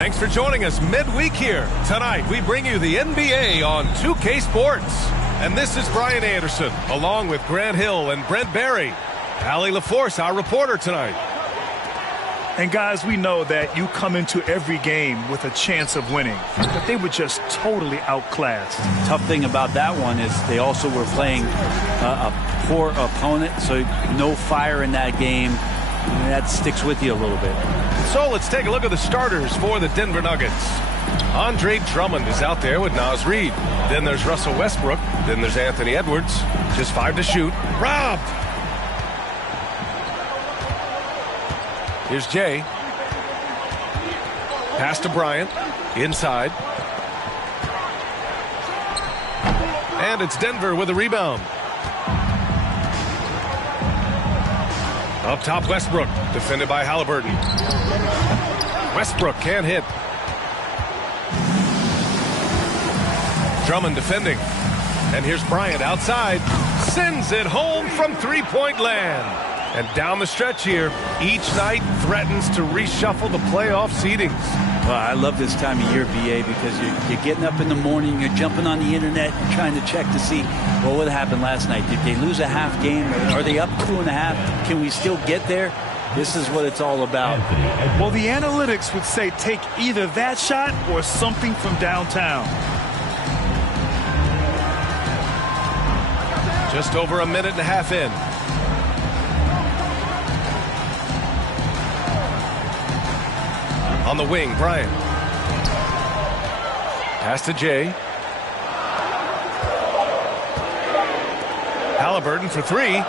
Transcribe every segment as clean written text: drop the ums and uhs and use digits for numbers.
Thanks for joining us midweek here. Tonight, we bring you the NBA on 2K Sports. And this is Brian Anderson, along with Grant Hill and Brent Barry. Allie LaForce, our reporter tonight. And guys, we know that you come into every game with a chance of winning, but they were just totally outclassed. Tough thing about that one is they also were playing a poor opponent, so no fire in that game. That sticks with you a little bit. So let's take a look at the starters for the Denver Nuggets. Andre Drummond is out there with Naz Reid. Then there's Russell Westbrook. Then there's Anthony Edwards. Just 5 to shoot. Robbed! Here's Jay. Pass to Bryant. Inside. And it's Denver with a rebound. Up top, Westbrook. Defended by Halliburton. Westbrook can't hit. Drummond defending. And here's Bryant outside. Sends it home from three-point land. And down the stretch here, each night threatens to reshuffle the playoff seedings. Well, I love this time of year, BA, because you're getting up in the morning, you're jumping on the internet, you're trying to check to see, well, what happened last night? Did they lose a half game? Are they up 2.5? Can we still get there? This is what it's all about. Well, the analytics would say take either that shot or something from downtown. Just over a minute and a half in. On the wing, Bryant. Pass to Jay. Halliburton for three.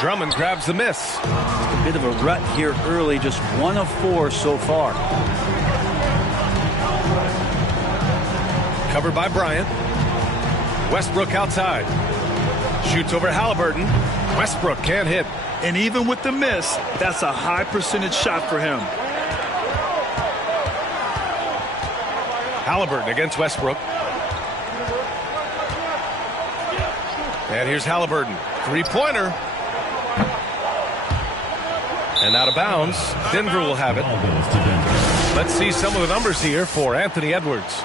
Drummond grabs the miss. A bit of a rut here early, just 1 of 4 so far. Covered by Bryant. Westbrook outside. Shoots over Halliburton. Westbrook can't hit. And even with the miss, that's a high percentage shot for him. Halliburton against Westbrook. And here's Halliburton. Three-pointer. And out of bounds. Denver will have it. Let's see some of the numbers here for Anthony Edwards.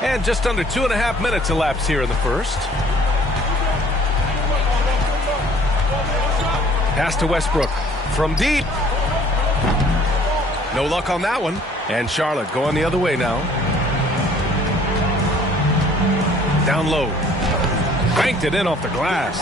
And just under 2.5 minutes elapsed here in the first. Pass to Westbrook from deep. No luck on that one. And Charlotte going the other way now. Down low. Banked it in off the glass.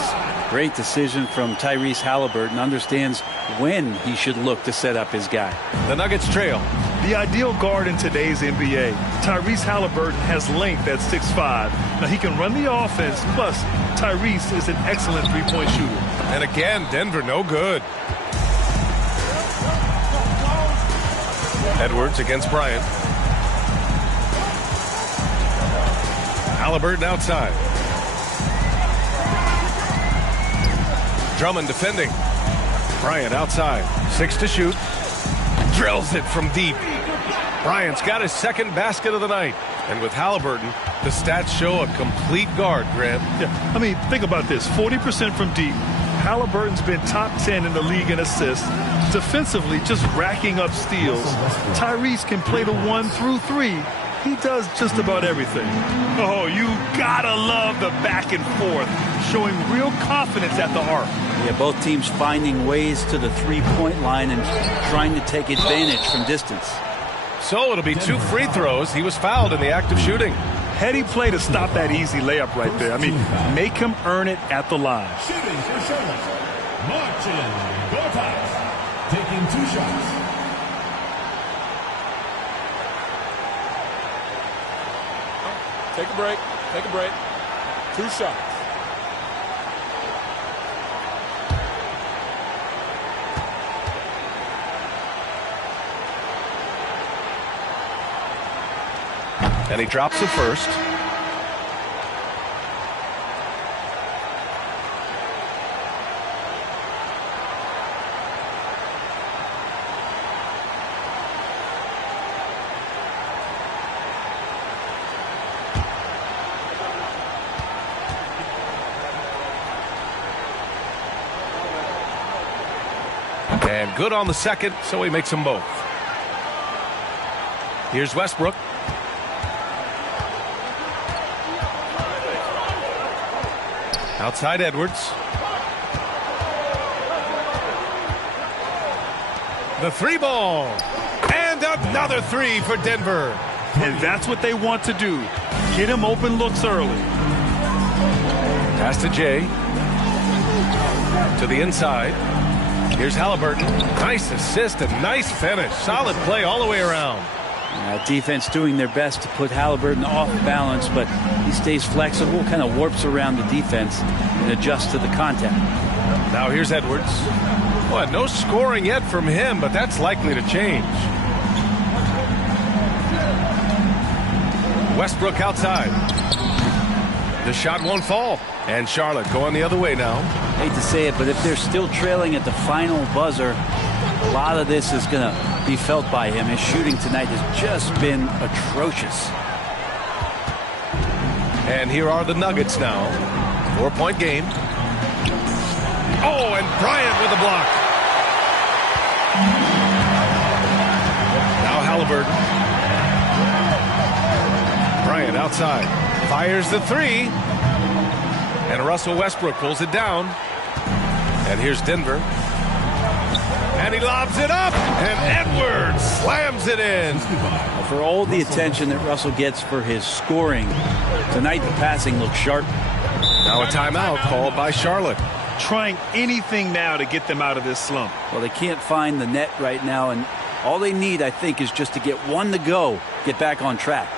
Great decision from Tyrese Halliburton. Understands when he should look to set up his guy. The Nuggets trail. The ideal guard in today's NBA. Tyrese Halliburton has length at 6'5". Now he can run the offense. Plus, Tyrese is an excellent three-point shooter. And again, Denver no good. Edwards against Bryant. Halliburton outside. Drummond defending. Bryant outside. 6 to shoot. Drills it from deep. Bryant's got his second basket of the night. And with Halliburton, the stats show a complete guard, Grant. Yeah, I mean, think about this. 40% from deep. Halliburton's been top 10 in the league in assists. Defensively, just racking up steals. Tyrese can play the 1 through 3. He does just about everything. Oh, you gotta love the back and forth, showing real confidence at the arc. Yeah, both teams finding ways to the three-point line and trying to take advantage from distance. So it'll be 2 free throws. He was fouled in the act of shooting. Heady play to stop that easy layup right there. I mean, make him earn it at the line. Shooting for Charlotte, Marcin Gortat, taking 2 shots. Take a break. Take a break. 2 shots. And he drops the first. good on the second, so he makes them both. Here's Westbrook. Outside Edwards. The three ball. And another three for Denver. And that's what they want to do. Get him open looks early. Pass to Jay. To the inside. Here's Halliburton. Nice assist and nice finish. Solid play all the way around. Defense doing their best to put Halliburton off balance, but he stays flexible, kind of warps around the defense and adjusts to the contact. Now here's Edwards. Well, no scoring yet from him, but that's likely to change. Westbrook outside. The shot won't fall. And Charlotte going the other way now. Hate to say it, but if they're still trailing at the final buzzer, a lot of this is going to be felt by him. His shooting tonight has just been atrocious. And here are the Nuggets now. 4-point game. Oh, and Bryant with a block. Now Halliburton. Bryant outside. Fires the three. And Russell Westbrook pulls it down. And here's Denver. And he lobs it up. And Edwards slams it in. For all the attention that Russell gets for his scoring, tonight the passing looks sharp. Now a timeout called by Charlotte. Trying anything now to get them out of this slump. Well, they can't find the net right now, and all they need, I think, is just to get one to go, get back on track.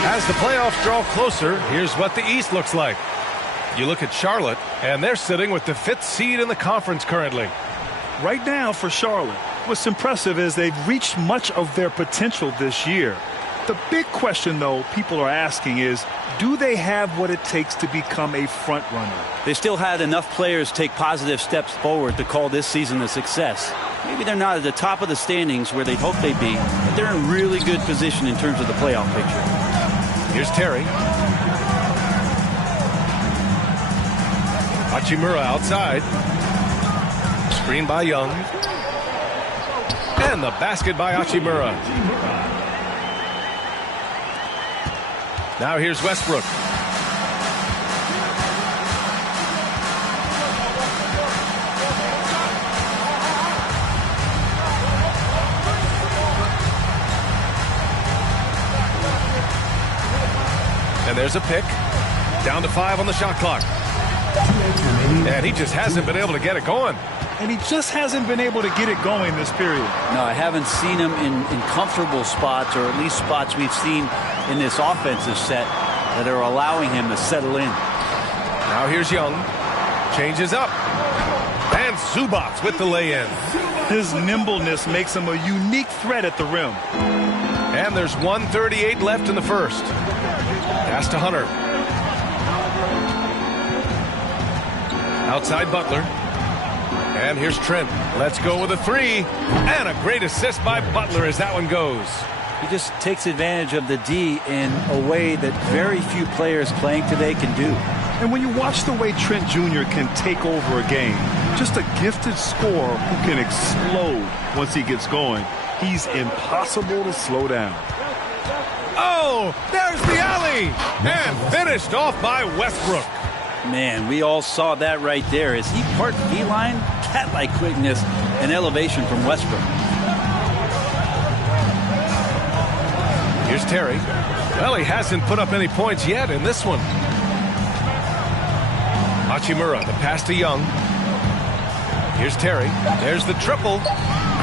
As the playoffs draw closer, here's what the East looks like. You look at Charlotte, and they're sitting with the 5th seed in the conference currently. Right now for Charlotte, what's impressive is they've reached much of their potential this year. The big question, though, people are asking is, do they have what it takes to become a front runner? They still had enough players take positive steps forward to call this season a success. Maybe they're not at the top of the standings where they'd hope they'd be, but they're in really good position in terms of the playoff picture. Here's Terry. Hachimura outside. Screen by Young. And the basket by Hachimura. Now here's Westbrook. And there's a pick. Down to 5 on the shot clock. And he just hasn't been able to get it going. And he just hasn't been able to get it going this period. No, I haven't seen him in comfortable spots, or at least spots we've seen in this offensive set that are allowing him to settle in. Now here's Young. Changes up. And Zubac with the lay-in. His nimbleness makes him a unique threat at the rim. And there's 1:38 left in the first. Pass to Hunter. Outside Butler. And here's Trent. Let's go with a three. And a great assist by Butler as that one goes. He just takes advantage of the D in a way that very few players playing today can do. And when you watch the way Trent Jr. can take over a game, Just a gifted scorer who can explode once he gets going. He's impossible to slow down. Oh, there's the alley! And finished off by Westbrook. Man, we all saw that right there. Is he part feline? Cat-like quickness and elevation from Westbrook. Here's Terry. Well, he hasn't put up any points yet in this one. Hachimura, the pass to Young. Here's Terry. There's the triple.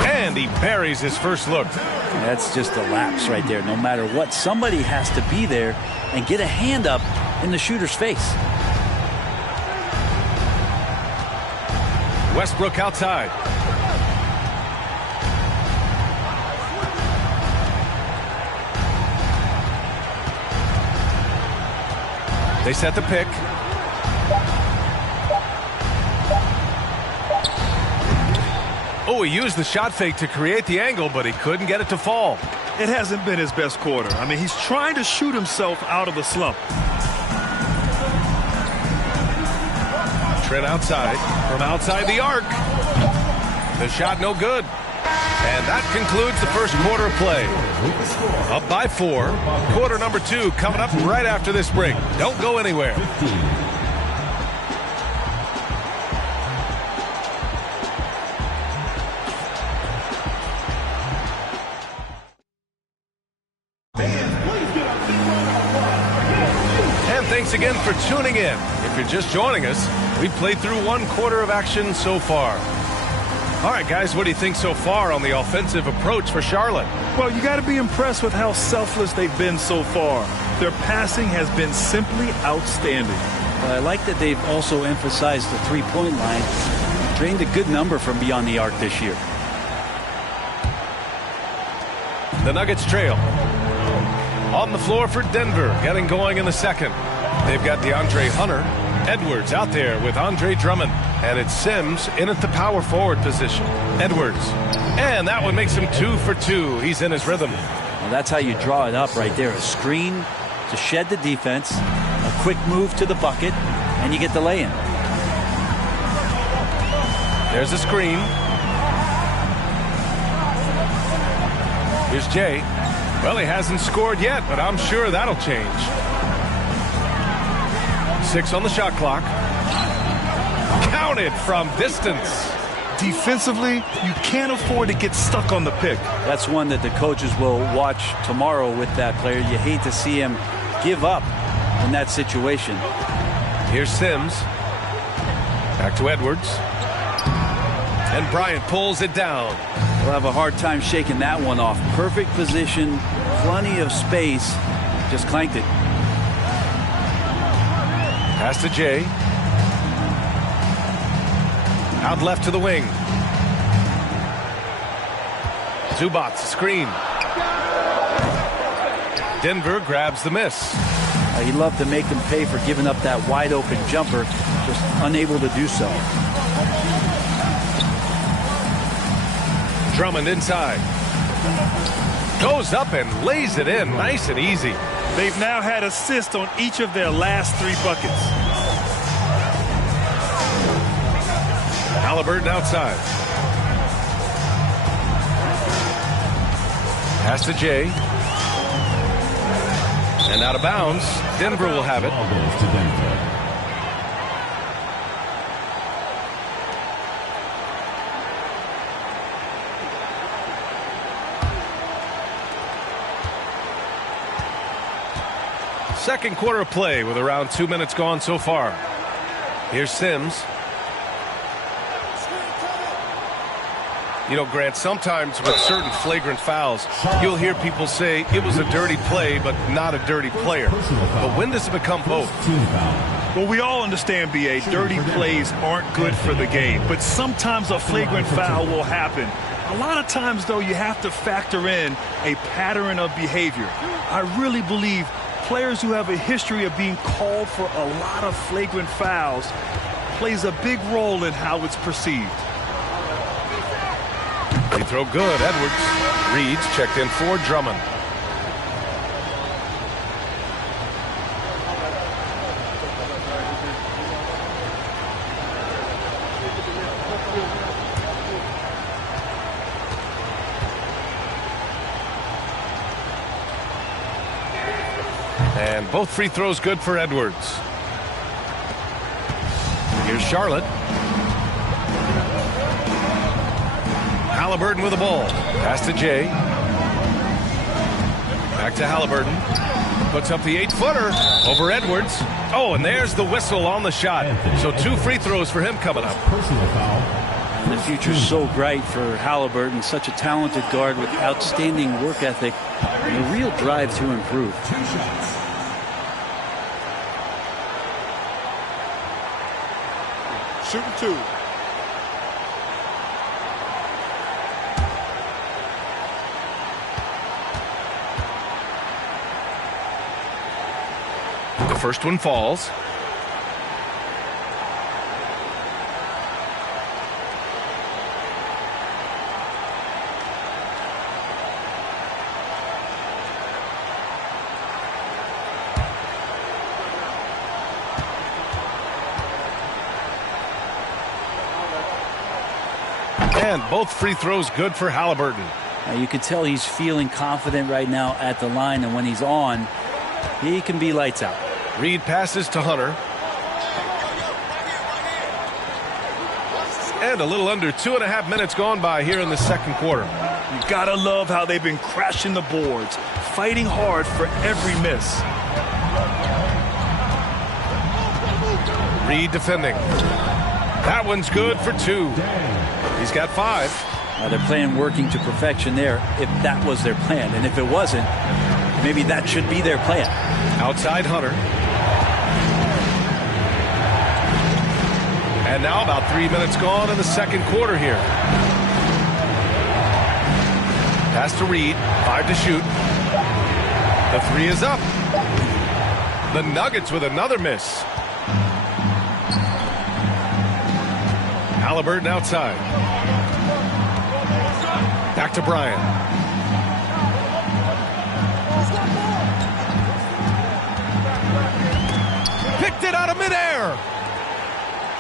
And he buries his first look. That's just a lapse right there. No matter what, somebody has to be there and get a hand up in the shooter's face. Westbrook outside. They set the pick. Oh, he used the shot fake to create the angle, but he couldn't get it to fall. It hasn't been his best quarter. I mean, he's trying to shoot himself out of the slump. Trent outside, from outside the arc. The shot no good. And that concludes the first quarter of play. Up by 4. Quarter number 2 coming up right after this break. Don't go anywhere. And thanks again for tuning in. If you're just joining us, we've played through 1 quarter of action so far. All right, guys, what do you think so far on the offensive approach for Charlotte? Well, you got to be impressed with how selfless they've been so far. Their passing has been simply outstanding. But I like that they've also emphasized the three-point line. Drained a good number from beyond the arc this year. The Nuggets trail. On the floor for Denver, getting going in the second. They've got DeAndre Hunter. Edwards out there with Andre Drummond. And it's Sims in at the power forward position. Edwards. And that one makes him 2 for 2. He's in his rhythm. Well, that's how you draw it up right there. A screen to shed the defense, a quick move to the bucket, and you get the lay-in. There's a screen. Here's Jay. Well, he hasn't scored yet, but I'm sure that'll change. 6 on the shot clock. Counted from distance. Defensively, you can't afford to get stuck on the pick. That's one that the coaches will watch tomorrow with that player. You hate to see him give up in that situation. Here's Sims. Back to Edwards. And Bryant pulls it down. We'll have a hard time shaking that one off. Perfect position, plenty of space. Just clanked it. Pass to Jay. Out left to the wing. Zubats screen. Denver grabs the miss. He'd love to make them pay for giving up that wide open jumper, just unable to do so. Drummond inside. Goes up and lays it in nice and easy. They've now had assists on each of their last 3 buckets. Halliburton outside. Pass to Jay. And out of bounds. Denver will have it. Second quarter of play with around 2 minutes gone so far. Here's Sims. You know, Grant, sometimes with certain flagrant fouls, you'll hear people say it was a dirty play, but not a dirty player. But when does it become both? Well, we all understand, B.A., dirty plays aren't good for the game, but sometimes a flagrant foul will happen. A lot of times, though, you have to factor in a pattern of behavior. I really believe players who have a history of being called for a lot of flagrant fouls plays a big role in how it's perceived. They throw good. Edwards. Reed's checked in for Drummond. And both free throws good for Edwards. Here's Charlotte. Halliburton with the ball. Pass to Jay. Back to Halliburton. Puts up the 8-footer over Edwards. Oh, and there's the whistle on the shot. So 2 free throws for him coming up. Personal foul. And the future's so bright for Halliburton. Such a talented guard with outstanding work ethic and a real drive to improve. 2 shots. Shooting 2. The first one falls. And both free throws good for Halliburton. Now you can tell he's feeling confident right now at the line, and when he's on, he can be lights out. Reed passes to Hunter. And a little under 2.5 minutes gone by here in the second quarter. You gotta love how they've been crashing the boards, fighting hard for every miss. Reed defending. That one's good for 2. He's got 5. They're playing working to perfection there if that was their plan. And if it wasn't, maybe that should be their plan. Outside Hunter. And now about 3 minutes gone in the second quarter here. Pass to Reed. 5 to shoot. The 3 is up. The Nuggets with another miss. Halliburton outside. Back to Bryant. Picked it out of midair.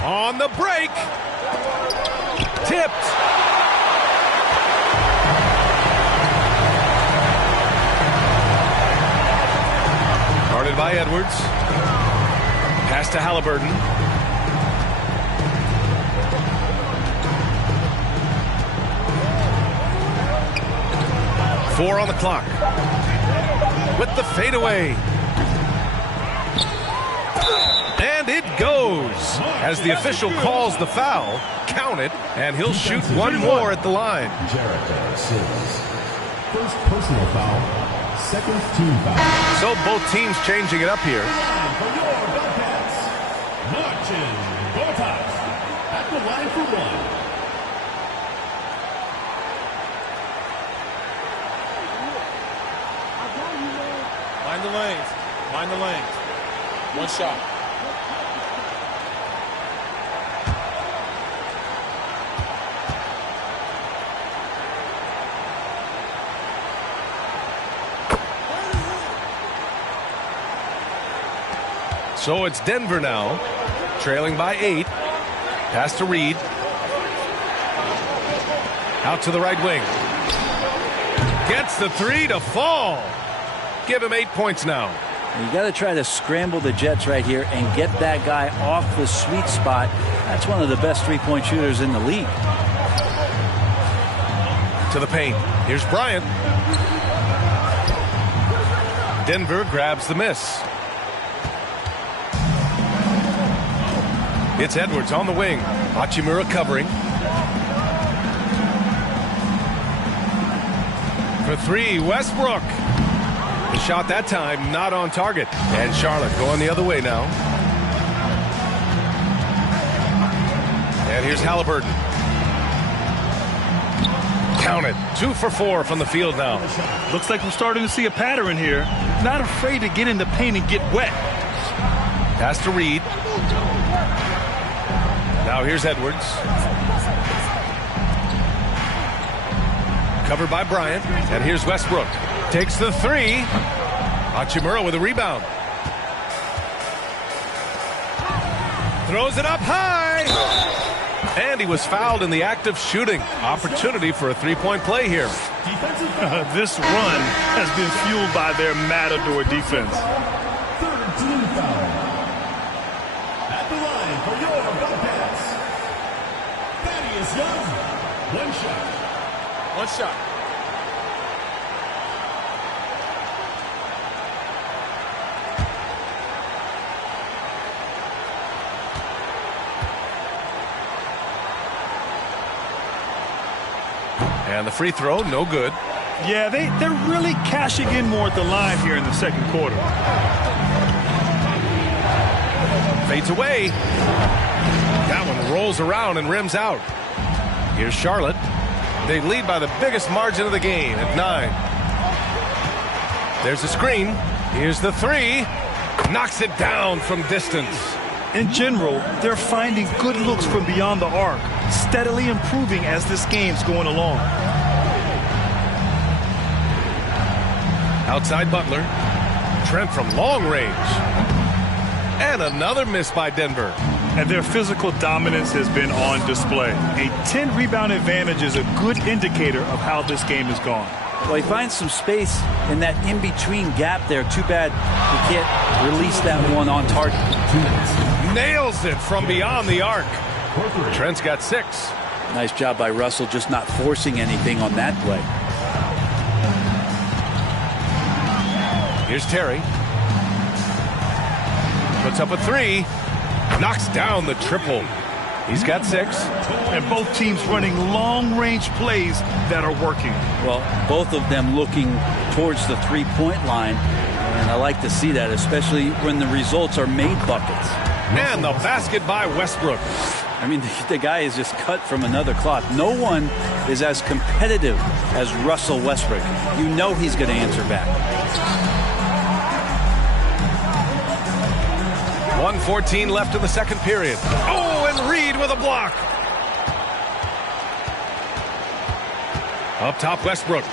On the break. Tipped. Guarded by Edwards. Pass to Halliburton. Four on the clock. With the fadeaway. And it goes. As the official calls the foul, counted, and he'll shoot one more at the line. Jericho 6. First personal foul. Second team foul. So both teams changing it up here. For your Bobcats, Marcin Gortat at the line for 1. Mind the lanes. Mind the lanes. One shot. So it's Denver now, trailing by 8. Pass to Reed. Out to the right wing. Gets the 3 to fall. Give him 8 points now. You got to try to scramble the Jets right here and get that guy off the sweet spot. That's one of the best three-point shooters in the league. To the paint. Here's Bryant. Denver grabs the miss. It's Edwards on the wing. Hachimura covering. For 3, Westbrook. The shot that time not on target. And Charlotte going the other way now. And here's Halliburton. Counted. 2 for 4 from the field now. Looks like we're starting to see a pattern here. Not afraid to get in the paint and get wet. Pass to Reed. Now here's Edwards. Covered by Bryant. And here's Westbrook. Takes the 3. Hachimura with a rebound. Throws it up high. And he was fouled in the act of shooting. Opportunity for a three-point play here. This run has been fueled by their Matador defense. team foul. At the line for your Bobcats, Thaddeus Young. One shot. One shot. And the free throw, no good. Yeah, they're really cashing in more at the line here in the second quarter. Fades away. That one rolls around and rims out. Here's Charlotte. They lead by the biggest margin of the game at 9. There's a screen. Here's the three. Knocks it down from distance. In general, they're finding good looks from beyond the arc, steadily improving as this game's going along. Outside Butler. Trent from long range. And another miss by Denver. And their physical dominance has been on display. A 10-rebound advantage is a good indicator of how this game has gone. Well, he finds some space in that in-between gap there. Too bad he can't release that one on target. Nails it from beyond the arc. Trent's got 6. Nice job by Russell just not forcing anything on that play. Here's Terry. Puts up a 3. Knocks down the triple. He's got 6. And both teams running long-range plays that are working. Well, both of them looking towards the three-point line. And I like to see that, especially when the results are made buckets. And the basket by Westbrook. I mean, the guy is just cut from another cloth. No one is as competitive as Russell Westbrook. You know he's going to answer back. 1:14 left in the second period. Oh, and Reed with a block. Up top, Westbrook.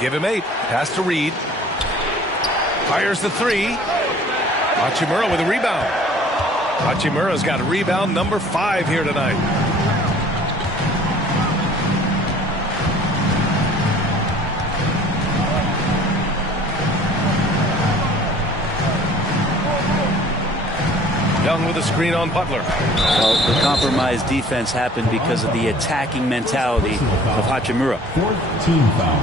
Give him 8. Pass to Reed. Fires the 3. Hachimura with a rebound. Hachimura's got rebound number 5 here tonight. Young with a screen on Butler. Well, the compromised defense happened because of the attacking mentality of Hachimura. 4th team foul.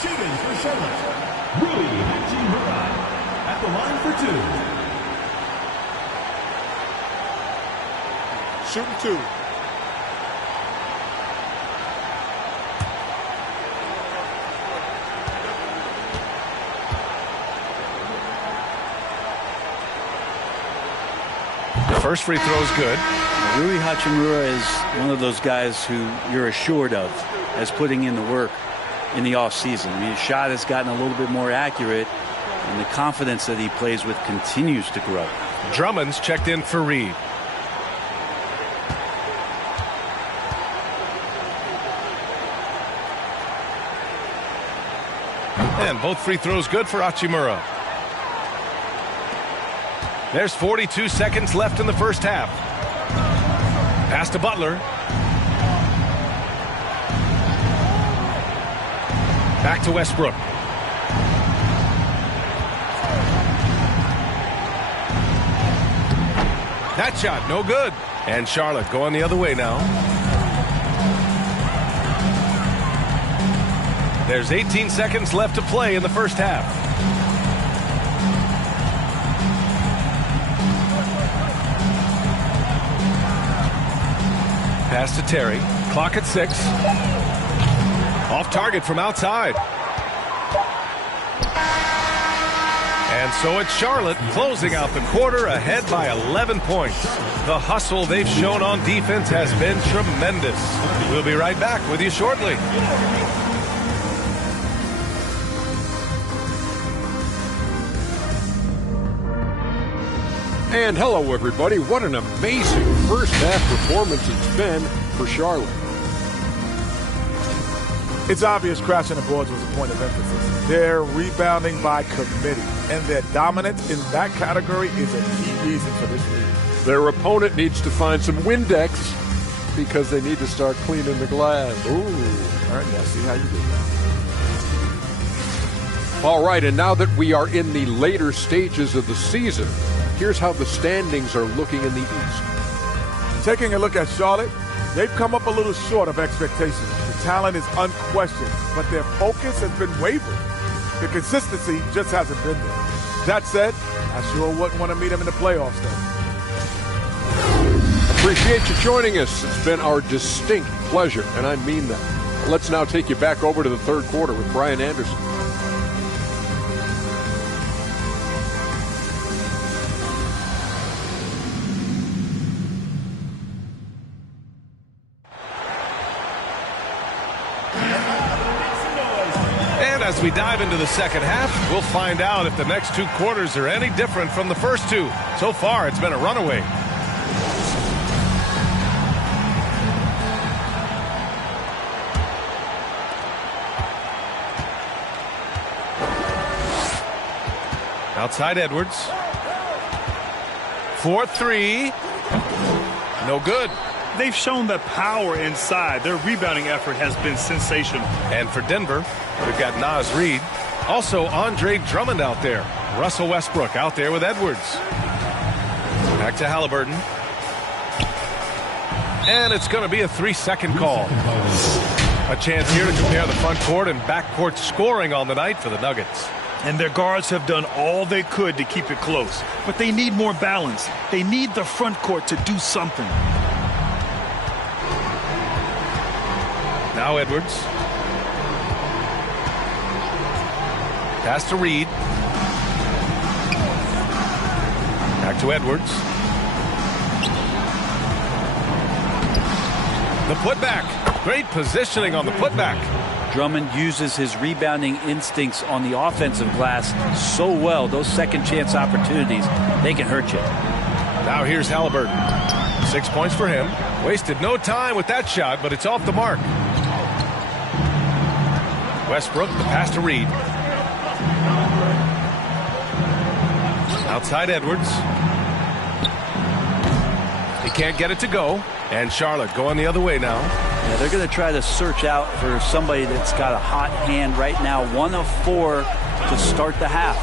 Shooting for Charlotte, Rui Hachimura. At the line for 2. Shooting 2. First free throw is good. Rui Hachimura is one of those guys who you're assured of as putting in the work in the offseason. I mean, his shot has gotten a little bit more accurate, and the confidence that he plays with continues to grow. Drummond's checked in for Reed. And both free throws good for Hachimura. There's 42 seconds left in the first half. Pass to Butler. Back to Westbrook. That shot, no good. And Charlotte going the other way now. There's 18 seconds left to play in the first half. Pass to Terry. Clock at 6. Off target from outside. And so it's Charlotte closing out the quarter ahead by 11 points. The hustle they've shown on defense has been tremendous. We'll be right back with you shortly. And hello, everybody. What an amazing first half performance it's been for Charlotte. It's obvious crashing the boards was a point of emphasis. They're rebounding by committee, and their dominance in that category is a key reason for this lead. Their opponent needs to find some Windex because they need to start cleaning the glass. Ooh, Ernie, I see how you did that. All right, and now that we are in the later stages of the season, here's how the standings are looking in the East. Taking a look at Charlotte, they've come up a little short of expectations. The talent is unquestioned, but their focus has been wavering. The consistency just hasn't been there. That said, I sure wouldn't want to meet them in the playoffs, though. Appreciate you joining us. It's been our distinct pleasure, and I mean that. Let's now take you back over to the third quarter with Brian Anderson. As we dive into the second half, we'll find out if the next two quarters are any different from the first two. So far, it's been a runaway. Outside Edwards. 4-3. No good. They've shown that power inside. Their rebounding effort has been sensational. And for Denver, we've got Naz Reid. Also, Andre Drummond out there. Russell Westbrook out there with Edwards. Back to Halliburton. And it's going to be a 3-second call. A chance here to compare the front court and backcourt scoring on the night for the Nuggets. And their guards have done all they could to keep it close. But they need more balance. They need the front court to do something. Now Edwards. Pass to Reed. Back to Edwards. The putback. Great positioning on the putback. Drummond uses his rebounding instincts on the offensive glass so well. Those second chance opportunities, they can hurt you. Now here's Halliburton. 6 points for him. Wasted no time with that shot, but it's off the mark. Westbrook, the pass to Reed. Outside Edwards. He can't get it to go. And Charlotte going the other way now. Yeah, they're going to try to search out for somebody that's got a hot hand right now. 1 of 4 to start the half.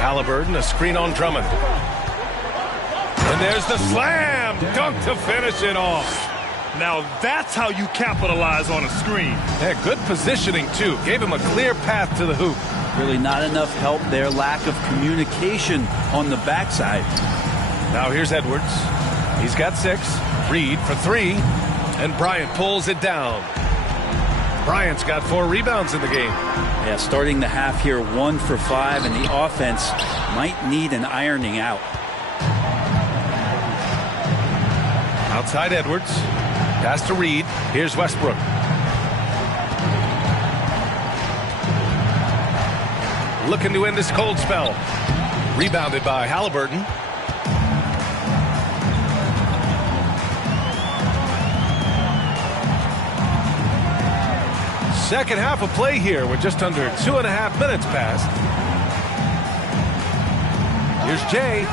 Halliburton, a screen on Drummond. And there's the slam dunk to finish it off. Now that's how you capitalize on a screen. Yeah, good positioning, too. Gave him a clear path to the hoop. Really not enough help there. Lack of communication on the backside. Now here's Edwards. He's got 6. Reed for 3. And Bryant pulls it down. Bryant's got 4 rebounds in the game. Yeah, starting the half here 1 for 5, and the offense might need an ironing out. Outside Edwards. Pass to Reed. Here's Westbrook. Looking to end this cold spell. Rebounded by Halliburton. Second half of play here with just under 2.5 minutes passed. Here's Jay.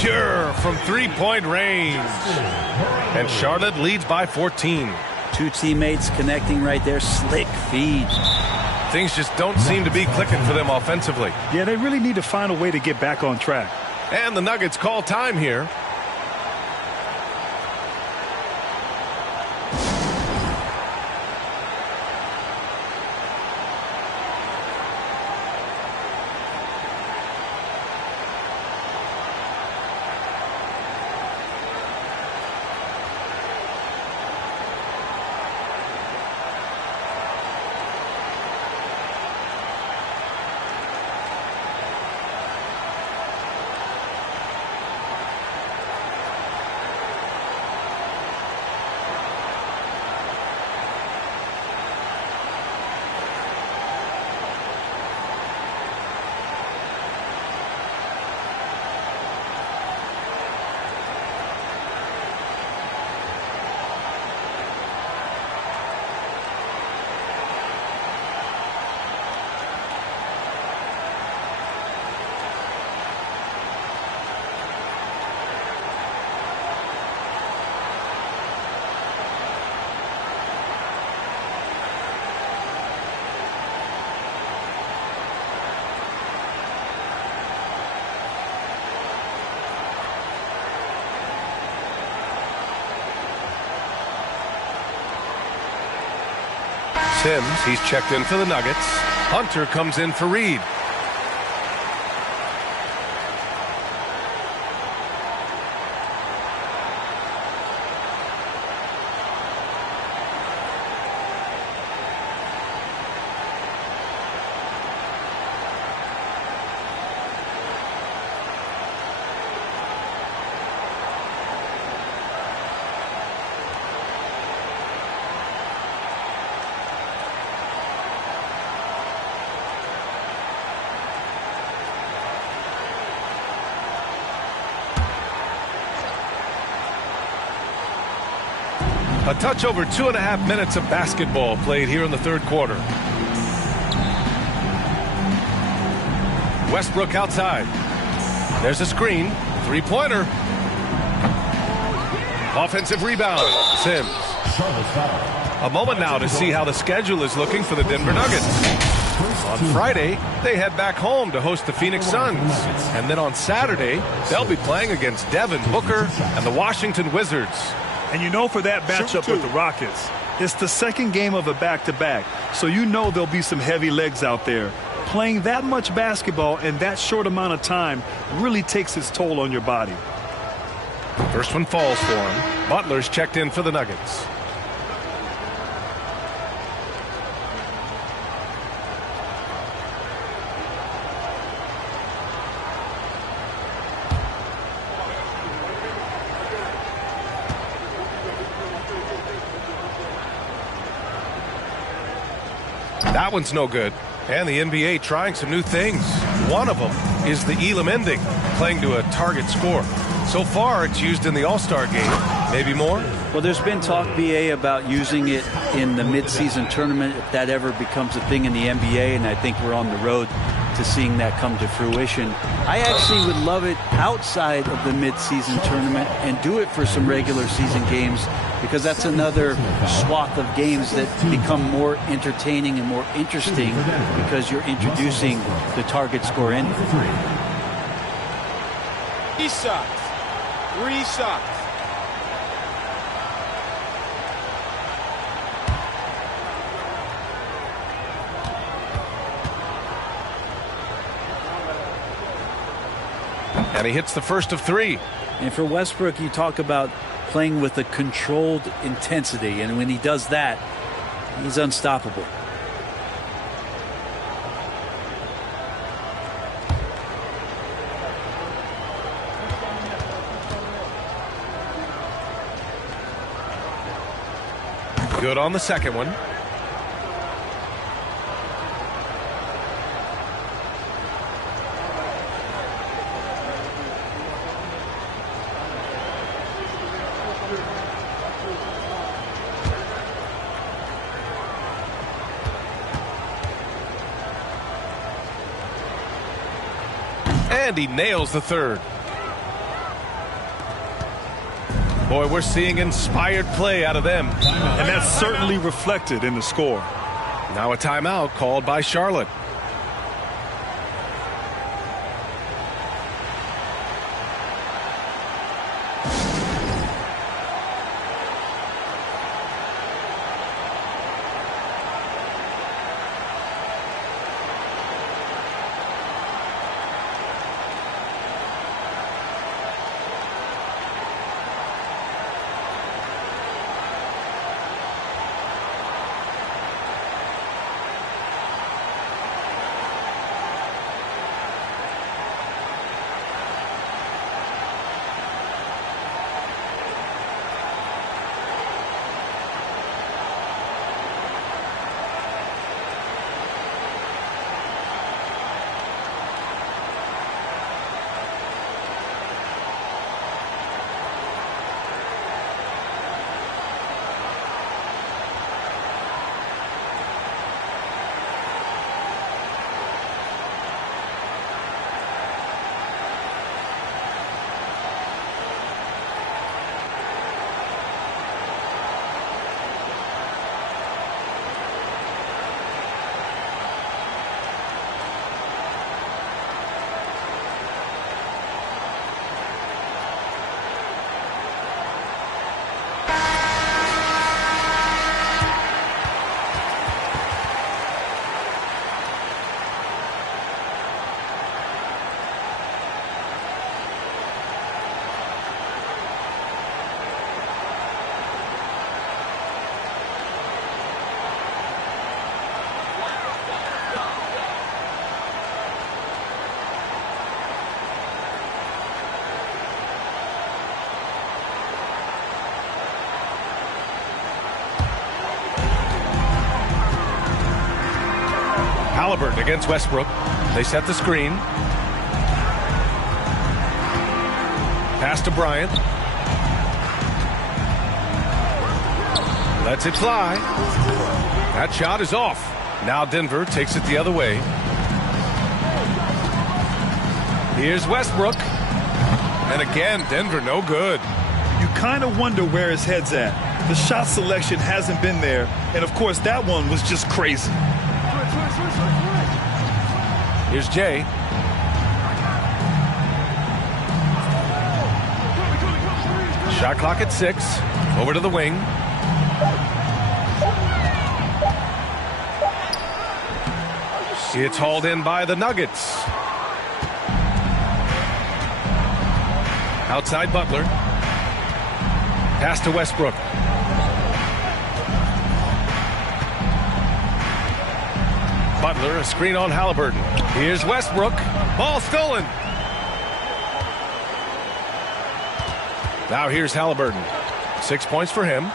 Pure from 3-point range. And Charlotte leads by 14. 2 teammates connecting right there. Slick feed. Things just don't seem to be clicking for them offensively. Yeah, they really need to find a way to get back on track. And the Nuggets call time here. Sims, he's checked in for the Nuggets. Hunter comes in for Reed. A touch over 2.5 minutes of basketball played here in the third quarter. Westbrook outside. There's a screen. Three-pointer. Offensive rebound. Sims. A moment now to see how the schedule is looking for the Denver Nuggets. On Friday, they head back home to host the Phoenix Suns. And then on Saturday, they'll be playing against Devin Booker and the Washington Wizards. And you know, for that matchup with the Rockets, it's the second game of a back-to-back. So you know there'll be some heavy legs out there. Playing that much basketball in that short amount of time really takes its toll on your body. First one falls for him. Butler's checked in for the Nuggets. That one's no good. And the NBA trying some new things. One of them is the Elam ending, playing to a target score. So far, it's used in the All-Star game. Maybe more? Well, there's been talk, BA, about using it in the midseason tournament if that ever becomes a thing in the NBA, and I think we're on the road to seeing that come to fruition. I actually would love it outside of the midseason tournament and do it for some regular season games, because that's another swath of games that become more entertaining and more interesting because you're introducing the target score in. 3 shots. 3 shots. And he hits the first of 3. And for Westbrook, you talk about playing with a controlled intensity, and when he does that, he's unstoppable. Good on the second one. And he nails the third. Boy, we're seeing inspired play out of them. And that's certainly reflected in the score. Now a timeout called by Charlotte. Halliburton against Westbrook. They set the screen. Pass to Bryant. Lets it fly. That shot is off. Now Denver takes it the other way. Here's Westbrook. And again, Denver no good. You kind of wonder where his head's at. The shot selection hasn't been there. And, of course, that one was just crazy. Here's Jay. Shot clock at 6. Over to the wing. It's hauled in by the Nuggets. Outside Butler. Pass to Westbrook. Butler, a screen on Halliburton. Here's Westbrook. Ball stolen. Now here's Halliburton. 6 points for him.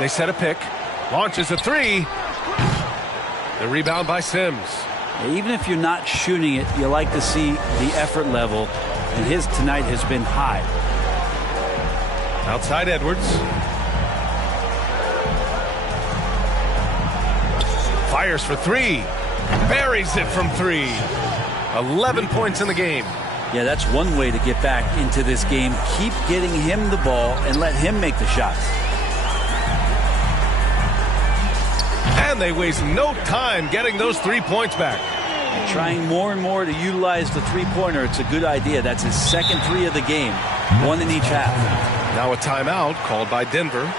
They set a pick. Launches a 3. The rebound by Sims. Even if you're not shooting it, you like to see the effort level. And his tonight has been high. Outside Edwards. Fires for 3. Buries it from 3. 11 points in the game. Yeah, that's one way to get back into this game. Keep getting him the ball and let him make the shots. And they waste no time getting those 3 points back. Trying more and more to utilize the three-pointer. It's a good idea. That's his second 3 of the game. 1 in each half. Now a timeout called by Denver.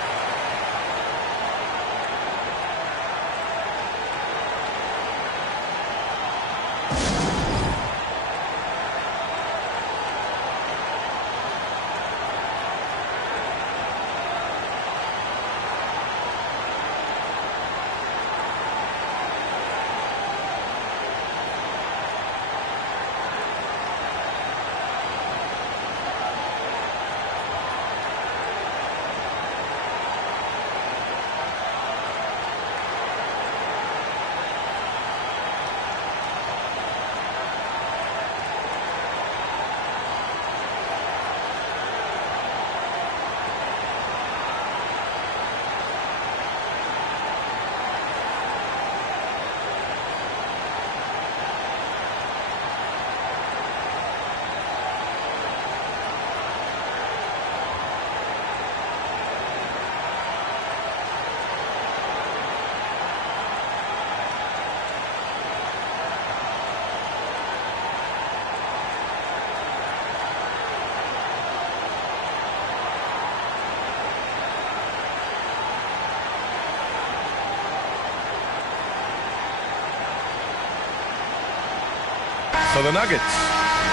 For the Nuggets,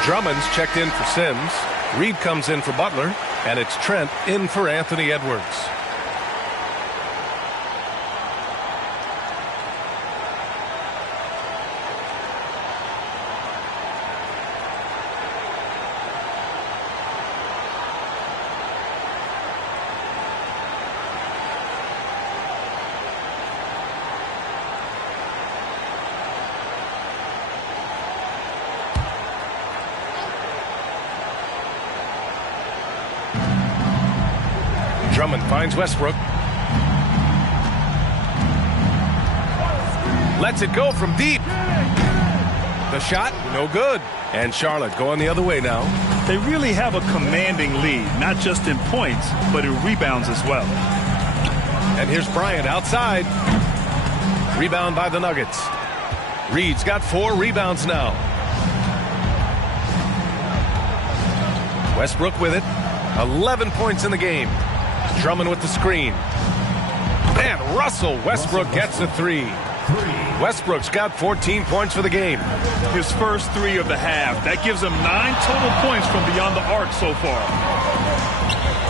Drummond's checked in for Sims. Reed comes in for Butler. And it's Trent in for Anthony Edwards. Drummond finds Westbrook. Lets it go from deep. The shot, no good. And Charlotte going the other way now. They really have a commanding lead, not just in points, but in rebounds as well. And here's Bryant outside. Rebound by the Nuggets. Reed's got 4 rebounds now. Westbrook with it. 11 points in the game. Drummond with the screen. And Russell Westbrook gets a 3. Westbrook's got 14 points for the game. His first 3 of the half. That gives him 9 total points from beyond the arc so far.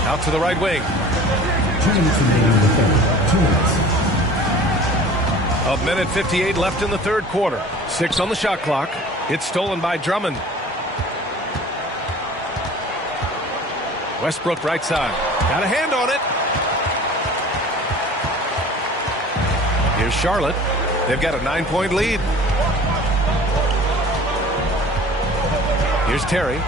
Out to the right wing. 1:58 left in the third quarter. 6 on the shot clock. It's stolen by Drummond. Westbrook right side. Got a hand on it. Here's Charlotte. They've got a 9-point lead. Here's Terry.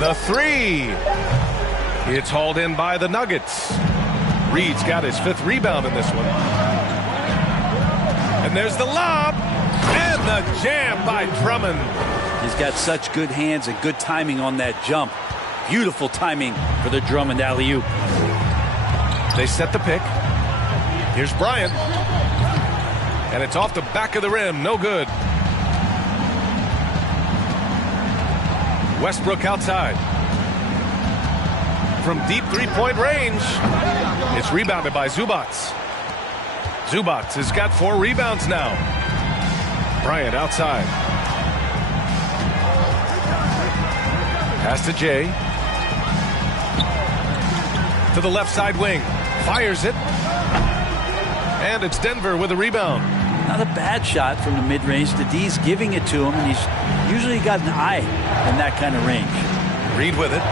The three. It's hauled in by the Nuggets. Reed's got his 5th rebound in this one. And there's the lob. And the jam by Drummond. He's got such good hands and good timing on that jump. Beautiful timing for the Drummond alley-oop. They set the pick. Here's Bryant. And it's off the back of the rim. No good. Westbrook outside. From deep 3-point range. It's rebounded by Zubac. Zubac has got 4 rebounds now. Bryant outside. Pass to Jay. To the left side wing. Fires it. And it's Denver with a rebound. Not a bad shot from the mid-range. The D's giving it to him, and he's usually got an eye in that kind of range. Reed with it.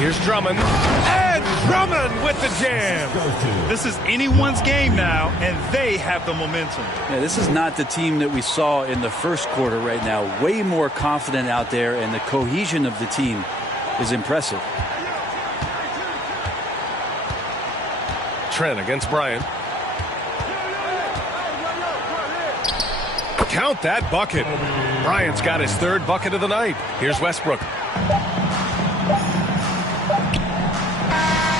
Here's Drummond. And Drummond with the jam. This is anyone's game now, and they have the momentum. Yeah, this is not the team that we saw in the first quarter right now. Way more confident out there, and the cohesion of the team is impressive. Trent against Bryant. Count that bucket. Bryant's got his 3rd bucket of the night. Here's Westbrook.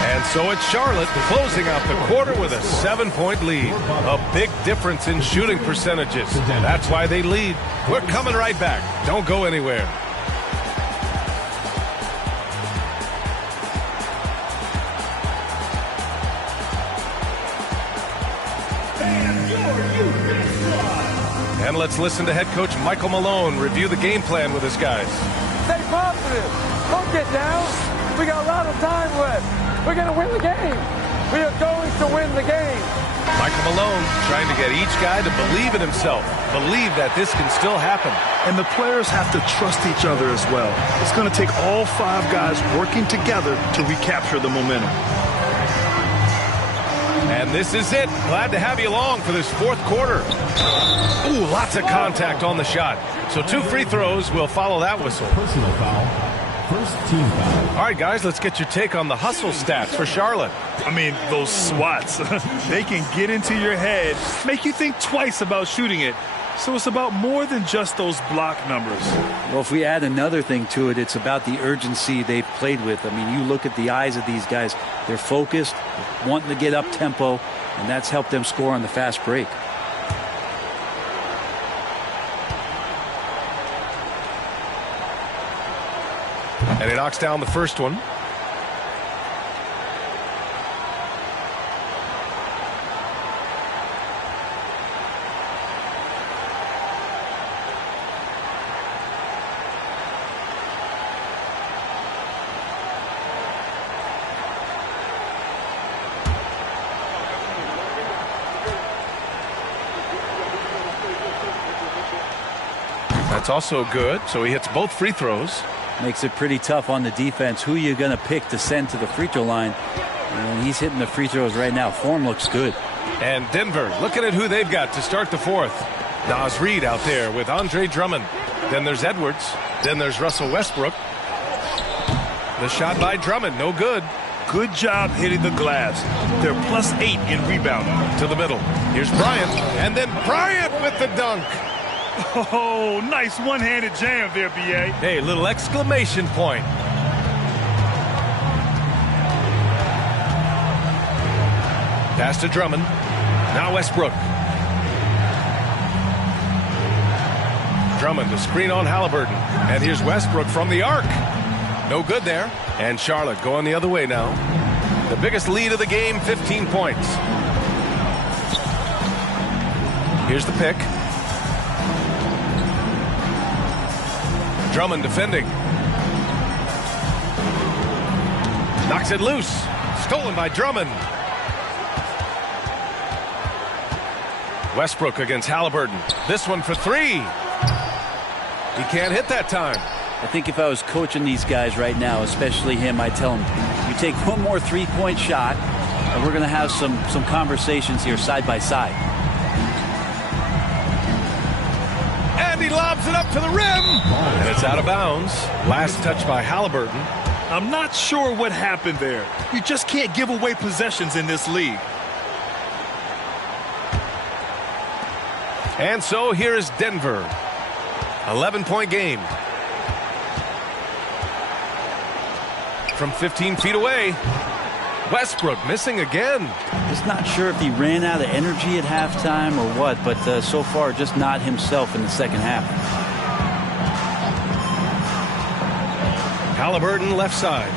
And so it's Charlotte closing out the quarter with a 7-point lead. A big difference in shooting percentages. That's why they lead. We're coming right back. Don't go anywhere. And let's listen to head coach Michael Malone review the game plan with his guys. Stay positive. Don't get down. We got a lot of time left. We're going to win the game. We are going to win the game. Michael Malone trying to get each guy to believe in himself, believe that this can still happen. And the players have to trust each other as well. It's going to take all 5 guys working together to recapture the momentum. And this is it. Glad to have you along for this 4th quarter. Ooh, lots of contact on the shot. So 2 free throws will follow that whistle. Personal foul. First team foul. All right, guys, let's get your take on the hustle stats for Charlotte. I mean, those swats, they can get into your head, make you think twice about shooting it. So it's about more than just those block numbers. Well, if we add another thing to it, it's about the urgency they've played with. I mean, you look at the eyes of these guys. They're focused, wanting to get up tempo, and that's helped them score on the fast break. And he knocks down the first one. That's also good. So he hits both free throws. Makes it pretty tough on the defense. Who you're going to pick to send to the free throw line. And he's hitting the free throws right now. Form looks good. And Denver looking at who they've got to start the 4th. Nas Reed out there with Andre Drummond. Then there's Edwards. Then there's Russell Westbrook. The shot by Drummond, no good. Good job hitting the glass. They're +8 in rebounding. To the middle. Here's Bryant. And then Bryant with the dunk. Oh, nice one-handed jam there, B.A. Hey, little exclamation point. Pass to Drummond. Now Westbrook. Drummond to screen on Halliburton. And here's Westbrook from the arc. No good there. And Charlotte going the other way now. The biggest lead of the game, 15 points. Here's the pick. Drummond defending. Knocks it loose. Stolen by Drummond. Westbrook against Halliburton. This one for three. He can't hit that time. I think if I was coaching these guys right now, especially him, I'd tell him, you take one more three-point shot, and we're going to have some conversations here side by side. And he lobs it up to the rim. And it's out of bounds. Last touch by Halliburton. I'm not sure what happened there. You just can't give away possessions in this league. And so here is Denver. 11-point game. From 15 feet away. Westbrook missing again. Just not sure if he ran out of energy at halftime or what, but so far just not himself in the second half. Halliburton left side.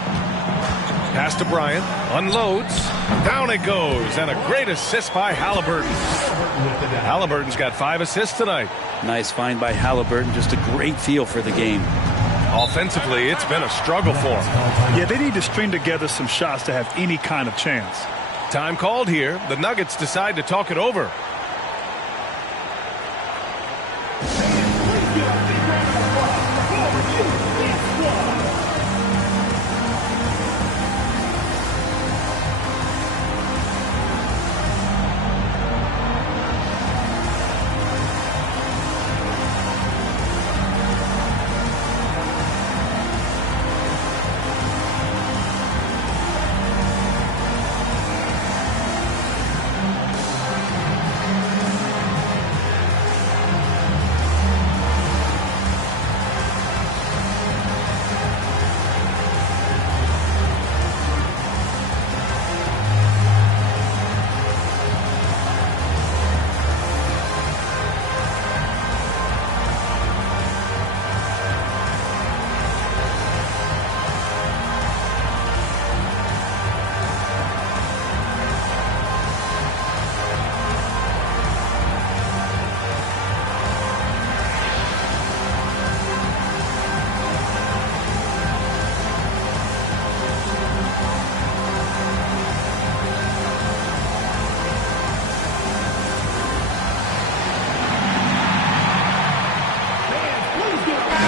Pass to Bryant. Unloads. Down it goes. And a great assist by Halliburton. Halliburton's got 5 assists tonight. Nice find by Halliburton. Just a great feel for the game. Offensively, it's been a struggle for him. Yeah, they need to string together some shots to have any kind of chance. Time called here. The Nuggets decide to talk it over.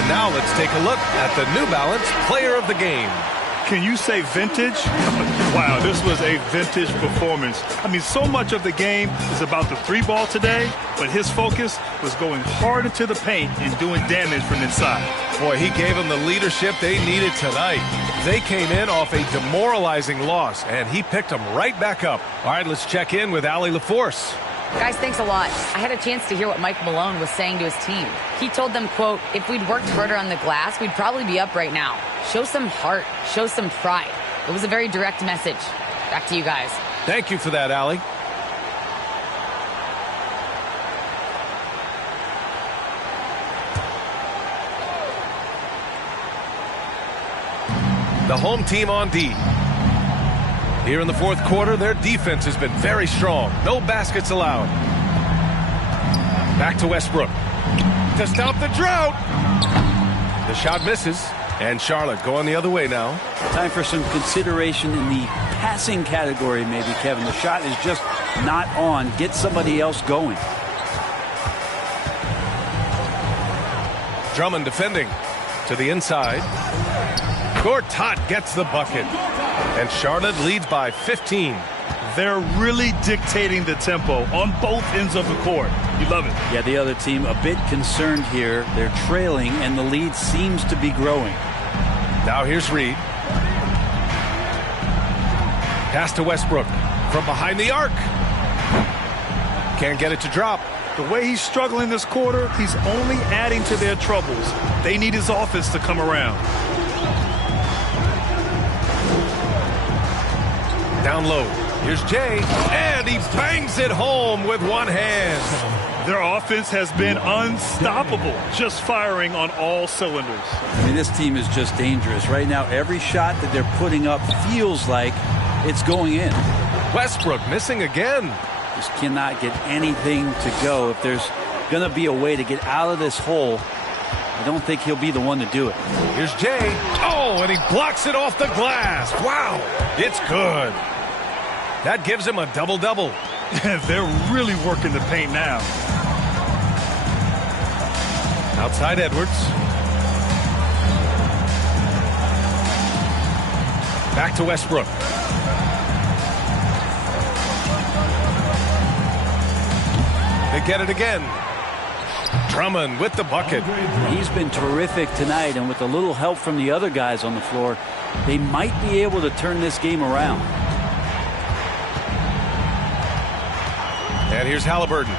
Now let's take a look at the New Balance Player of the Game. Can you say vintage? Wow, this was a vintage performance. I mean, so much of the game is about the three ball today, but his focus was going hard into the paint and doing damage from inside. Boy, he gave them the leadership they needed tonight. They came in off a demoralizing loss, and he picked them right back up. All right, let's check in with Allie LaForce. Guys, thanks a lot. I had a chance to hear what Mike Malone was saying to his team. He told them, quote, if we'd worked harder on the glass, we'd probably be up right now. Show some heart. Show some pride. It was a very direct message. Back to you guys. Thank you for that, Allie. The home team on D. Here in the fourth quarter, their defense has been very strong. No baskets allowed. Back to Westbrook. To stop the drought. The shot misses. And Charlotte going the other way now. Time for some consideration in the passing category, maybe, Kevin. The shot is just not on. Get somebody else going. Drummond defending to the inside. Gortat gets the bucket. And Charlotte leads by 15. They're really dictating the tempo on both ends of the court. You love it. Yeah, the other team a bit concerned here. They're trailing, and the lead seems to be growing. Now here's Reed. Pass to Westbrook from behind the arc. Can't get it to drop. The way he's struggling this quarter, he's only adding to their troubles. They need his offense to come around. Down low. Here's Jay. And he bangs it home with one hand. Their offense has been unstoppable, just firing on all cylinders. I mean, this team is just dangerous. Right now, every shot that they're putting up feels like it's going in. Westbrook missing again. Just cannot get anything to go. If there's going to be a way to get out of this hole, I don't think he'll be the one to do it. Here's Jay. Oh, and he blocks it off the glass. Wow, it's good. That gives him a double-double. They're really working the paint now. Outside Edwards. Back to Westbrook. They get it again. Drummond with the bucket. He's been terrific tonight, and with a little help from the other guys on the floor, they might be able to turn this game around. And here's Halliburton.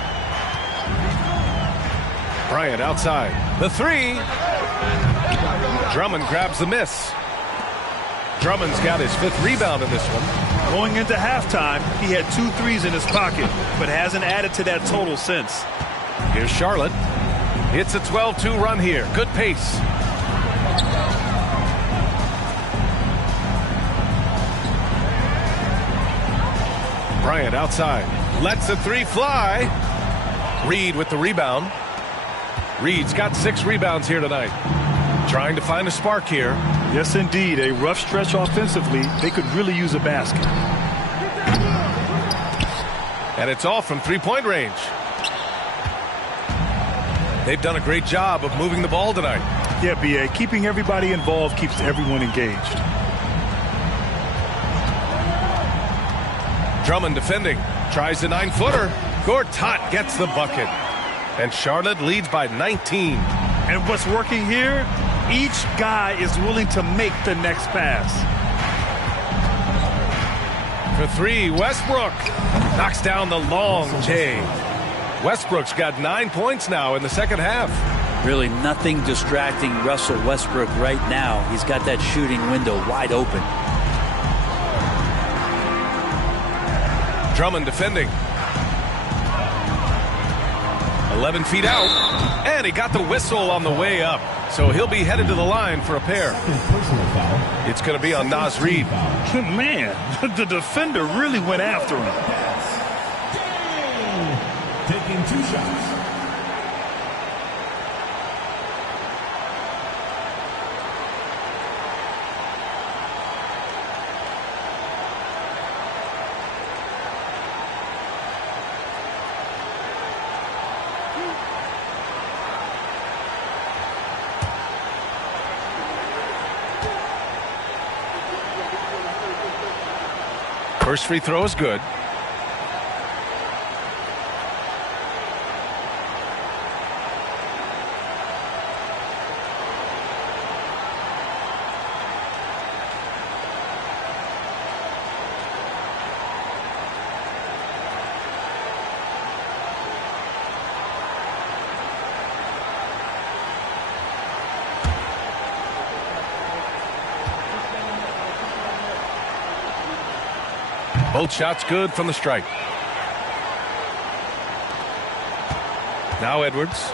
Bryant outside. The three. Drummond grabs the miss. Drummond's got his 5th rebound in this one. Going into halftime, he had 2 threes in his pocket, but hasn't added to that total since. Here's Charlotte. It's a 12-2 run here. Good pace. Bryant outside. Lets the 3 fly. Reed with the rebound. Reed's got 6 rebounds here tonight. Trying to find a spark here. Yes, indeed. A rough stretch offensively. They could really use a basket. And it's all from 3-point range. They've done a great job of moving the ball tonight. Yeah, B.A. Keeping everybody involved keeps everyone engaged. Drummond defending. Tries the 9-footer. Gortat gets the bucket. And Charlotte leads by 19. And what's working here? Each guy is willing to make the next pass. For 3, Westbrook knocks down the long J. Westbrook's got 9 points now in the second half. Really nothing distracting Russell Westbrook right now. He's got that shooting window wide open. Drummond defending. 11 feet out. And he got the whistle on the way up. So he'll be headed to the line for a pair. It's going to be on Naz Reid. Man, the defender really went after him. Taking 2 shots. First free throw is good. Both shots good from the stripe. Now Edwards.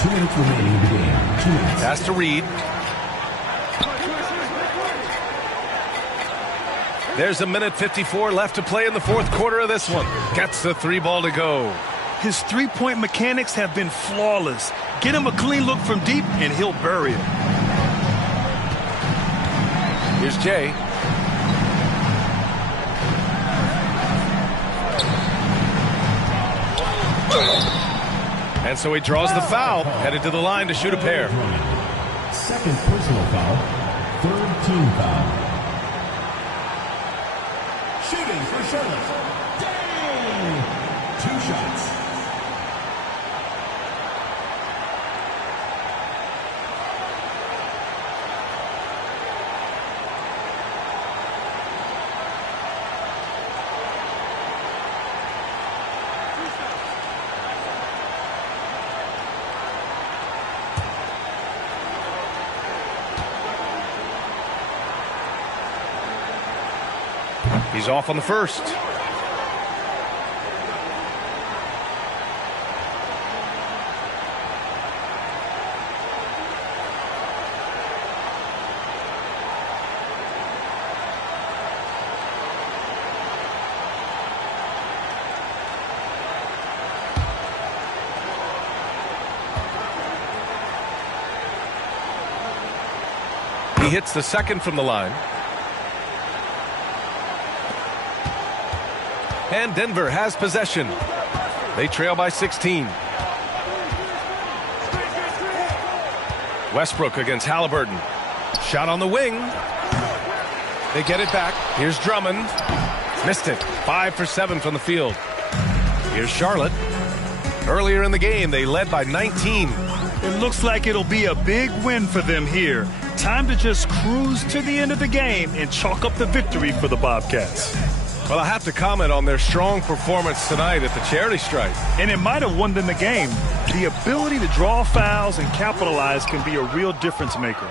2 minutes remaining in the game. 2 minutes. Pass to Reed. There's a minute 54 left to play in the 4th quarter of this one. Gets the 3 ball to go. His 3-point mechanics have been flawless. Get him a clean look from deep and he'll bury it. Here's Jay. And so he draws the foul, headed to the line to shoot a pair. 2nd personal foul, 3rd team foul. Shooting for Charlotte. Dang! 2 shots. He's off on the first. He hits the second from the line. And Denver has possession. They trail by 16. Westbrook against Halliburton. Shot on the wing. They get it back. Here's Drummond. Missed it. 5 for 7 from the field. Here's Charlotte. Earlier in the game, they led by 19. It looks like it'll be a big win for them here. Time to just cruise to the end of the game and chalk up the victory for the Bobcats. Well, I have to comment on their strong performance tonight at the charity stripe. And it might have won them the game. The ability to draw fouls and capitalize can be a real difference maker.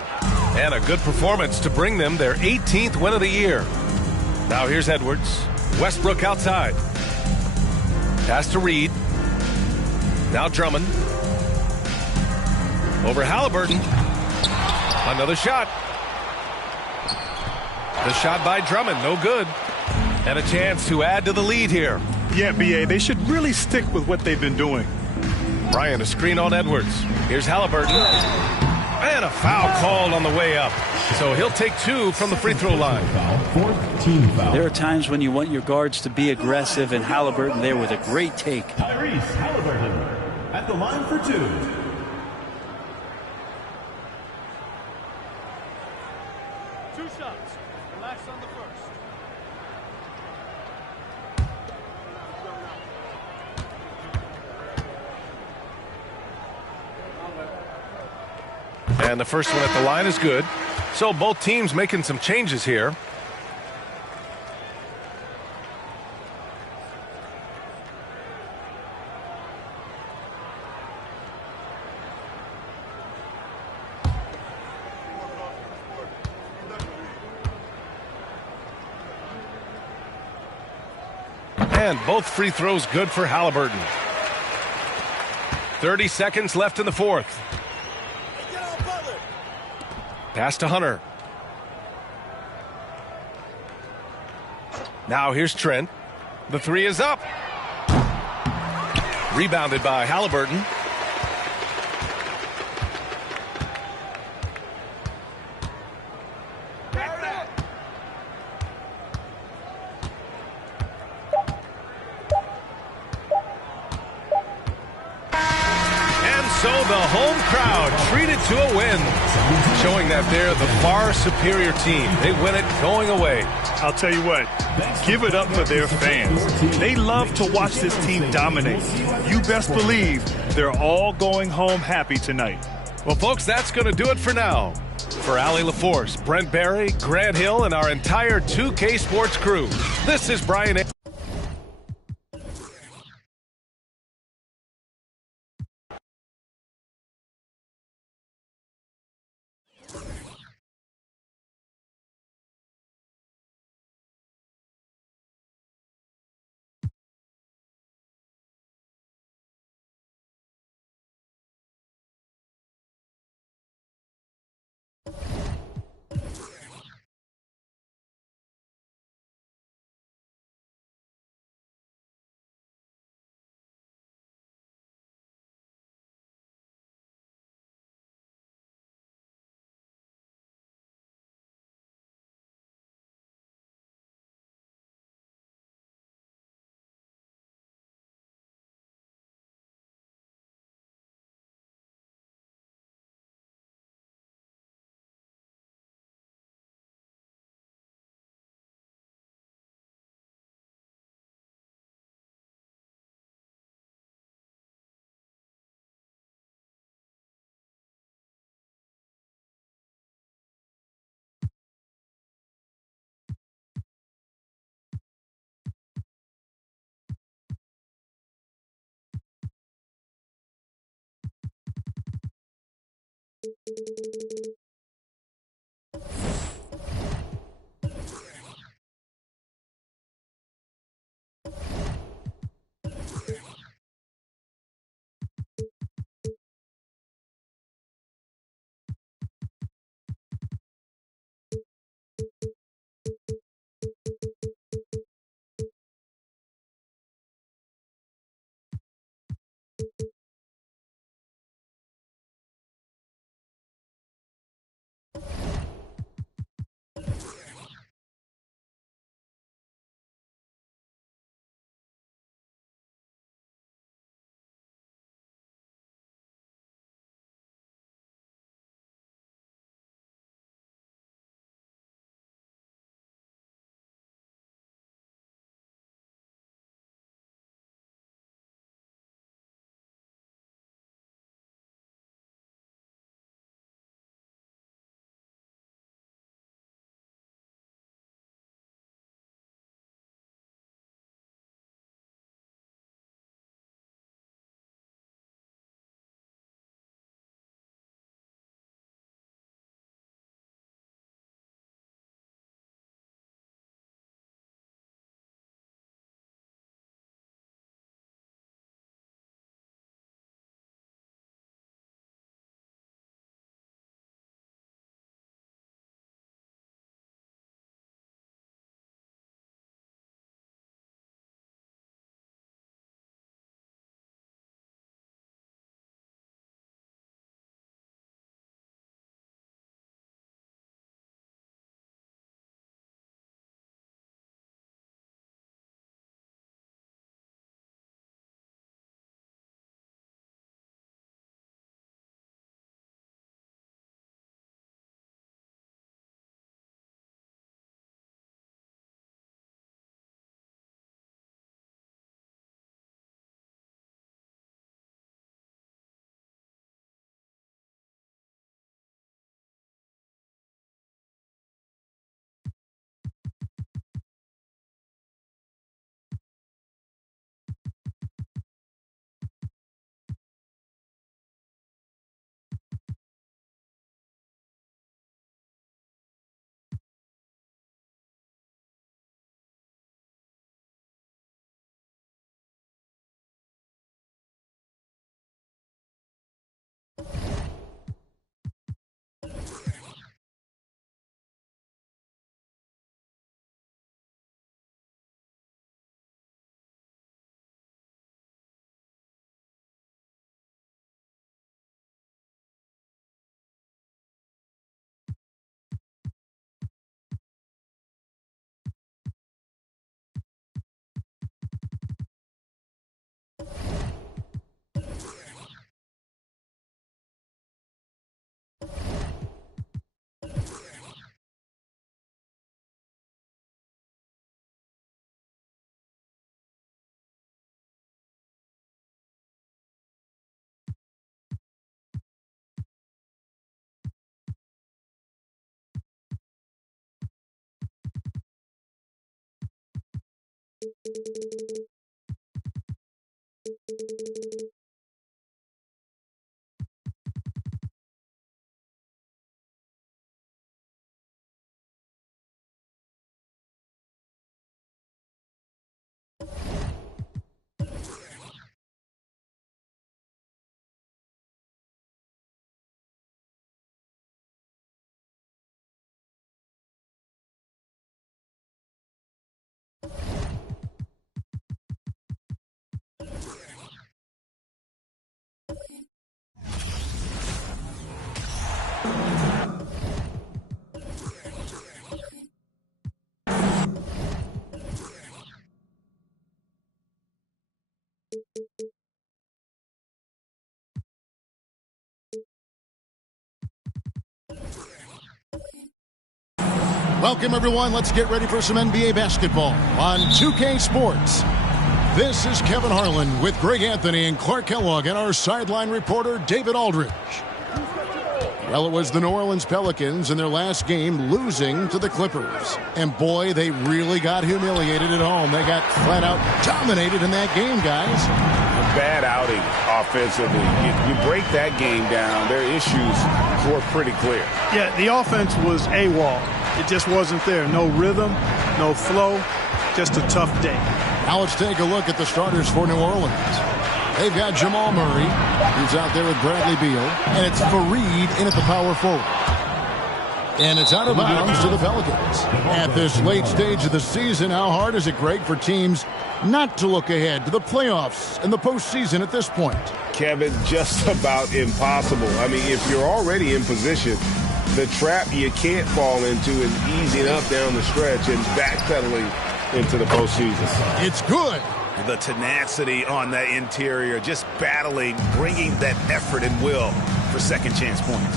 And a good performance to bring them their 18th win of the year. Now here's Edwards. Westbrook outside. Pass to Reed. Now Drummond. Over Halliburton. Another shot. The shot by Drummond, no good. And a chance to add to the lead here. Yeah, B.A., they should really stick with what they've been doing. Bryant, a screen on Edwards. Here's Halliburton. And a foul called on the way up. So he'll take 2 from the free throw line. There are times when you want your guards to be aggressive, and Halliburton there with a great take. Tyrese Halliburton at the line for 2. Two shots. Relax on the first. And the first one at the line is good. So both teams making some changes here. And both free throws good for Halliburton. 30 seconds left in the fourth. Pass to Hunter. Now here's Trent. The three is up. Rebounded by Halliburton. So the home crowd treated to a win, showing that they're the far superior team. They win it going away. I'll tell you what, give it up for their fans. They love to watch this team dominate. You best believe they're all going home happy tonight. Well, folks, that's going to do it for now. For Allie LaForce, Brent Barry, Grant Hill, and our entire 2K Sports crew, this is Brian Welcome, everyone. Let's get ready for some NBA basketball on 2K Sports. This is Kevin Harlan with Greg Anthony and Clark Kellogg and our sideline reporter, David Aldridge. Well, it was the New Orleans Pelicans in their last game losing to the Clippers. And boy, they really got humiliated at home. They got flat out dominated in that game, guys. A bad outing offensively. You break that game down, their issues were pretty clear. Yeah, the offense was AWOL. It just wasn't there. No rhythm, no flow, just a tough day. Now let's take a look at the starters for New Orleans. They've got Jamal Murray, who's out there with Bradley Beal, and it's Fareed in at the power forward. And it's out of bounds to the Pelicans. At this late stage of the season, how hard is it, Greg, for teams not to look ahead to the playoffs and the postseason at this point? Kevin, just about impossible. I mean, if you're already in position, the trap you can't fall into is easing up down the stretch and backpedaling into the postseason. It's good. The tenacity on that interior, just battling, bringing that effort and will for second chance points.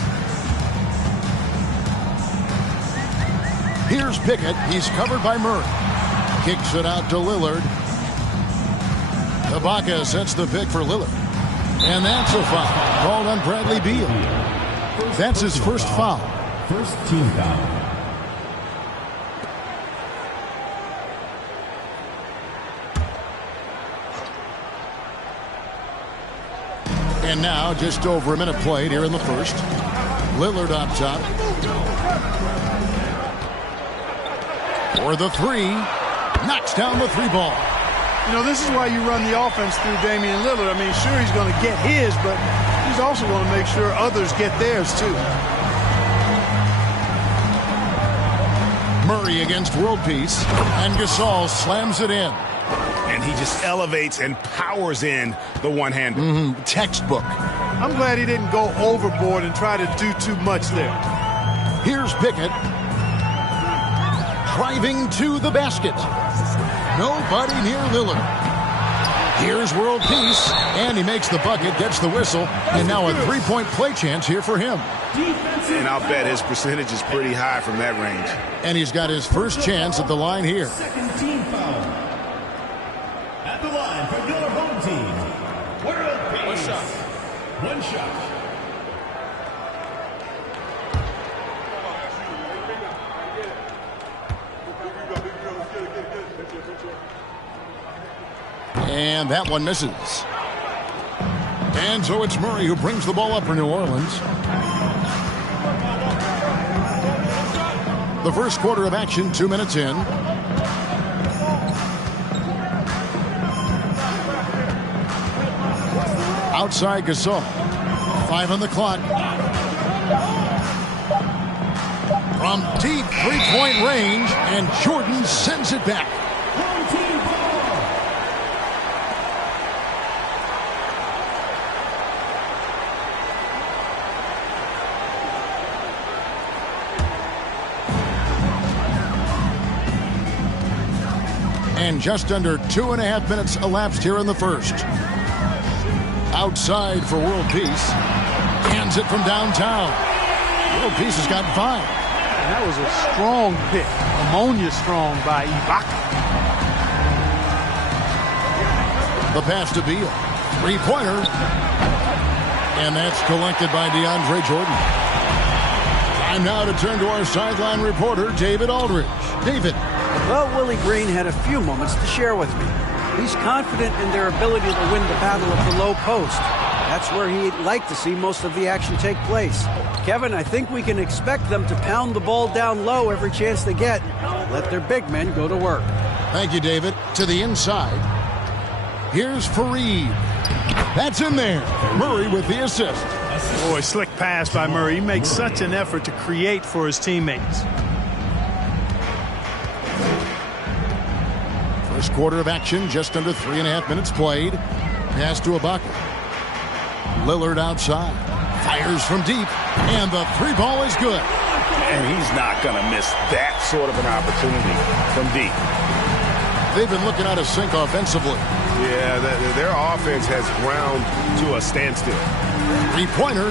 Here's Pickett. He's covered by Murray. Kicks it out to Lillard. Ibaka sets the pick for Lillard. And that's a foul called on Bradley Beal. That's his first foul. First team foul. And now just over a minute played here in the first. Lillard up top. For the three. Knocks down the three ball. You know, this is why you run the offense through Damian Lillard. I mean, sure, he's going to get his, but he's also going to make sure others get theirs, too. Murray against world peace, and Gasol slams it in. And he just elevates and powers in the one-hander. Textbook. I'm glad he didn't go overboard and try to do too much there. Here's Pickett. Driving to the basket. Nobody near Lillard. Here's world peace, and he makes the bucket, gets the whistle, and now a three-point play chance here for him. And I'll bet his percentage is pretty high from that range. And he's got his first chance at the line here. Second team foul. At the line for your home team. World Peace. One shot. One shot. And that one misses. And so it's Murray who brings the ball up for New Orleans. The first quarter of action, 2 minutes in. Outside Gasol. 5 on the clock. From deep three-point range, and Jordan sends it back. And just under 2.5 minutes elapsed here in the first. Outside for World Peace. Hands it from downtown. World Peace has got 5. And that was a strong pick. Ammonia strong by Ibaka. The pass to Beal. Three-pointer. And that's collected by DeAndre Jordan. Time now to turn to our sideline reporter, David Aldridge. David. Well, Willie Green had a few moments to share with me. He's confident in their ability to win the battle of the low post. That's where he'd like to see most of the action take place. Kevin, I think we can expect them to pound the ball down low every chance they get. Let their big men go to work. Thank you, David. To the inside. Here's Fareed. That's in there. Murray with the assist. Boy, slick pass by Murray. He makes such an effort to create for his teammates. First quarter of action, just under 3.5 minutes played. Pass to Ibaka. Lillard outside. Fires from deep. And the three ball is good. And he's not going to miss that sort of an opportunity from deep. They've been looking out of sync offensively. Yeah, their offense has ground to a standstill. Three-pointer.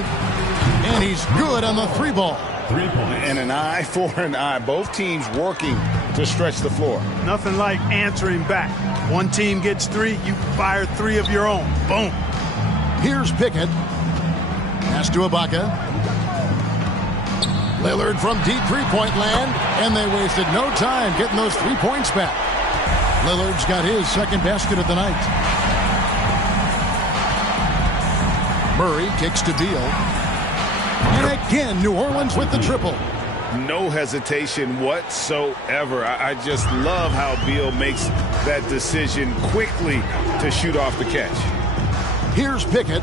And he's good on the three ball. 3 points. And an eye for an eye. Both teams working to stretch the floor. Nothing like answering back. One team gets 3, you fire 3 of your own. Boom. Here's Pickett. Pass to Ibaka. Lillard from deep three-point land. And they wasted no time getting those 3 points back. Lillard's got his second basket of the night. Murray kicks to Beal. And again, New Orleans with the triple. No hesitation whatsoever. I just love how Beal makes that decision quickly to shoot off the catch. Here's Pickett.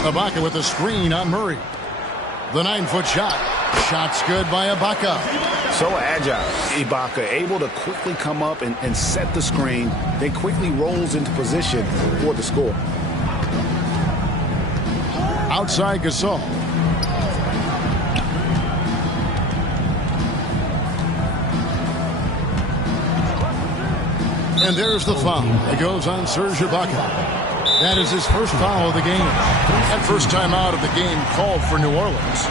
Ibaka with a screen on Murray. The 9-foot shot. Shot's good by Ibaka. So agile. Ibaka able to quickly come up and set the screen. Then quickly rolls into position for the score. Outside Gasol. And there's the foul. It goes on Serge Ibaka. That is his first foul of the game. And first time out of the game called for New Orleans.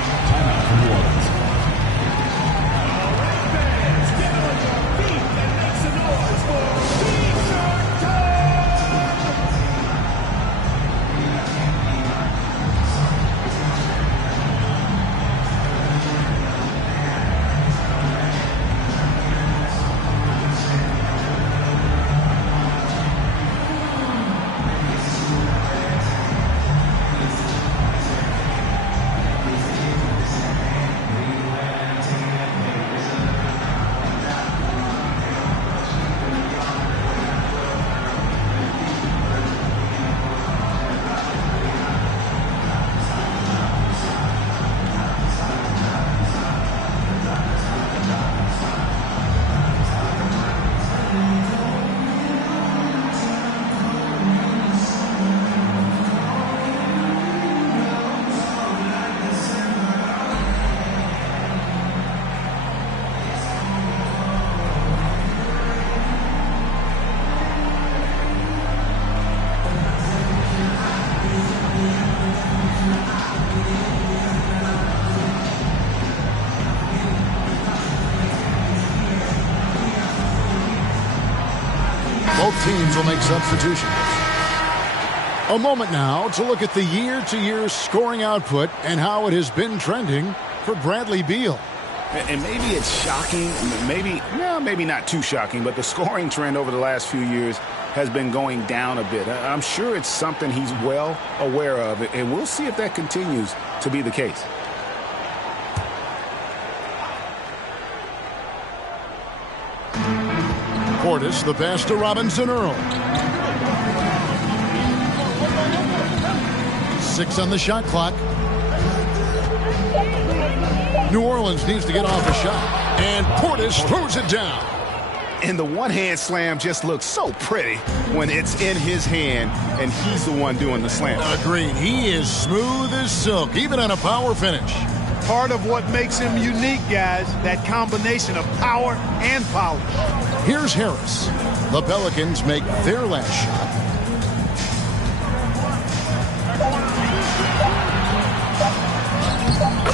Both teams will make substitutions. A moment now to look at the year-to-year scoring output and how it has been trending for Bradley Beal. And maybe it's shocking, maybe not too shocking, but the scoring trend over the last few years has been going down a bit. I'm sure it's something he's well aware of, and we'll see if that continues to be the case. Portis, the pass to Robinson Earl. 6 on the shot clock. New Orleans needs to get off a shot. And Portis throws it down. And the one-hand slam just looks so pretty when it's in his hand and he's the one doing the slam. Agreed. He is smooth as silk, even on a power finish. Part of what makes him unique, guys, that combination of power and polish. Here's Harris. The Pelicans make their last shot.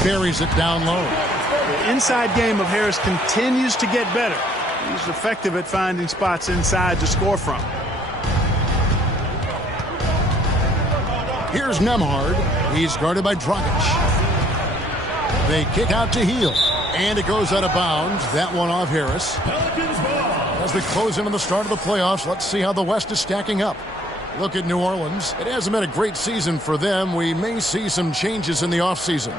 Buries it down low. The inside game of Harris continues to get better. He's effective at finding spots inside to score from. Here's Nemhard. He's guarded by Dragic. They kick out to Heel. And it goes out of bounds. That one off Harris. As we close into the start of the playoffs, let's see how the West is stacking up. Look at New Orleans. It hasn't been a great season for them. We may see some changes in the offseason.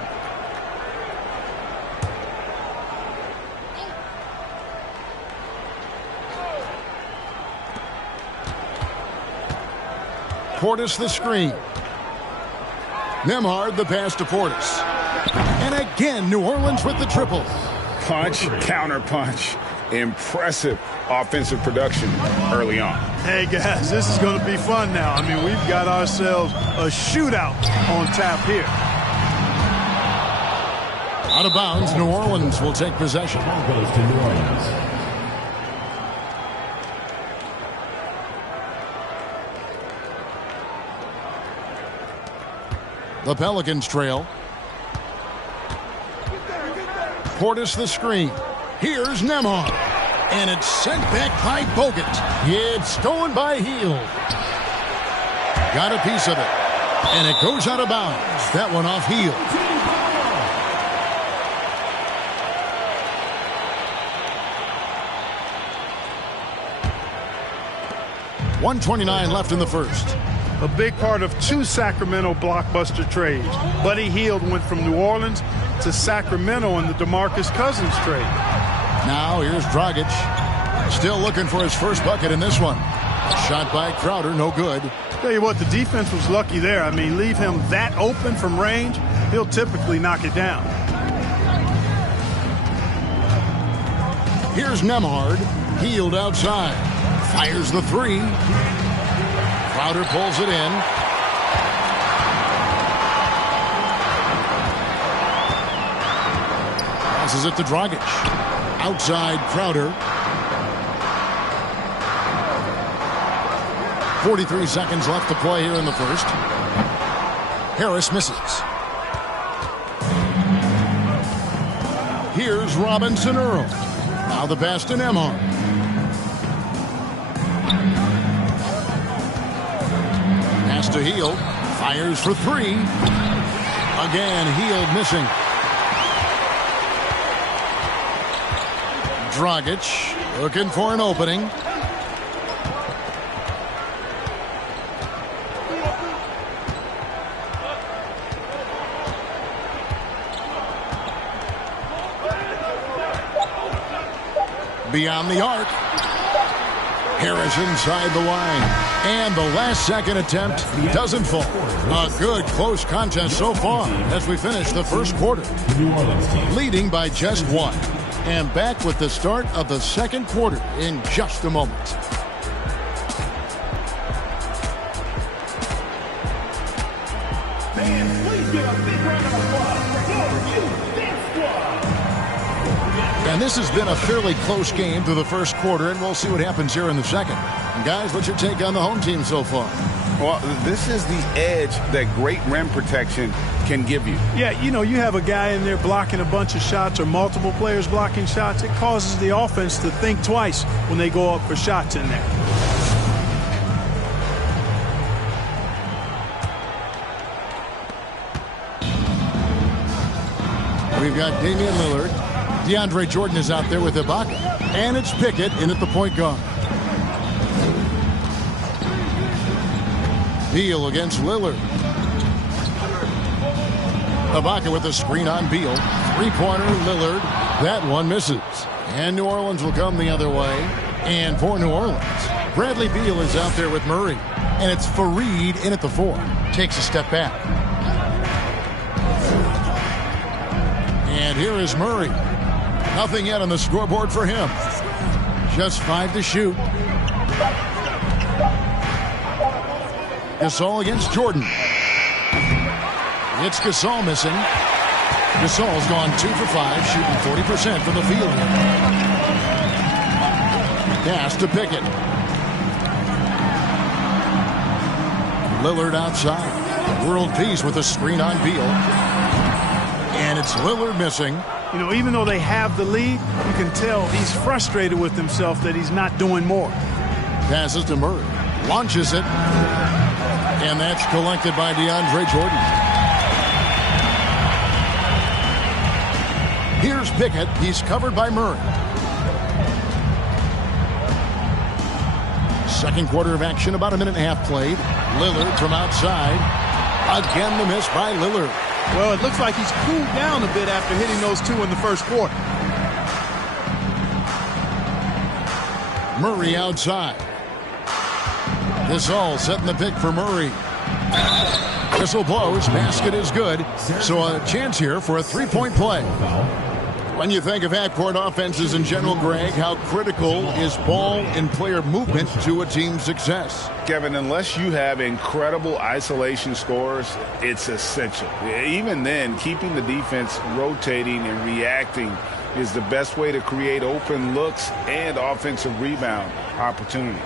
Portis the screen. Nemhard the pass to Portis. And again, New Orleans with the triple. Punch, counter punch. Impressive offensive production early on. Hey, guys, this is going to be fun now. I mean, we've got ourselves a shootout on tap here. Out of bounds, New Orleans will take possession. Ball goes to New Orleans. The Pelicans trail. Portis the screen. Here's Nemhard. And it's sent back by Bogut. It's stolen by Heel. Got a piece of it. And it goes out of bounds. That one off Heel. .129 left in the first. A big part of two Sacramento blockbuster trades. Buddy Hield went from New Orleans to Sacramento in the DeMarcus Cousins trade. Now here's Dragic. Still looking for his first bucket in this one. Shot by Crowder, no good. Tell you what, the defense was lucky there. I mean, leave him that open from range, he'll typically knock it down. Here's Nemhard. Hield outside. Fires the three. Crowder pulls it in. Passes it to Dragic. Outside Crowder. 43 seconds left to play here in the first. Harris misses. Here's Robinson Earl. Now the pass to Nemhard. Pass to Hield. Fires for three. Again, Hield missing. Dragic looking for an opening. Beyond the arc. Harris inside the line. And the last second attempt doesn't fall. A good close contest so far as we finish the first quarter. Leading by just one. And back with the start of the second quarter in just a moment. Fans, please give a big round of applause for your Dance Squad. And this has been a fairly close game through the first quarter, and we'll see what happens here in the second. And guys, what's your take on the home team so far? Well, this is the edge that great rim protection can give you. Yeah, you know, you have a guy in there blocking a bunch of shots or multiple players blocking shots. It causes the offense to think twice when they go up for shots in there. We've got Damian Lillard. DeAndre Jordan is out there with Ibaka. And it's Pickett in at the point guard. Beal against Lillard. Ibaka with a screen on Beal. Three-pointer, Lillard. That one misses. And New Orleans will come the other way. And for New Orleans, Bradley Beal is out there with Murray. And it's Fareed in at the four. Takes a step back. And here is Murray. Nothing yet on the scoreboard for him. Just 5 to shoot. Gasol against Jordan. It's Gasol missing. Gasol's gone 2 for 5, shooting 40% from the field. Pass to Pickett. Lillard outside. World peace with a screen on Beal. And it's Lillard missing. You know, even though they have the lead, you can tell he's frustrated with himself that he's not doing more. Passes to Murray. Launches it. And that's collected by DeAndre Jordan. Here's Pickett. He's covered by Murray. Second quarter of action, about a minute and a half played. Lillard from outside. Again, the miss by Lillard. Well, it looks like he's cooled down a bit after hitting those two in the first quarter. Murray outside. Gasol setting the pick for Murray. Whistle blows. Basket is good. So a chance here for a three-point play. When you think of half-court offenses in general, Greg, how critical is ball and player movement to a team's success? Kevin, unless you have incredible isolation scores, it's essential. Even then, keeping the defense rotating and reacting is the best way to create open looks and offensive rebound opportunities.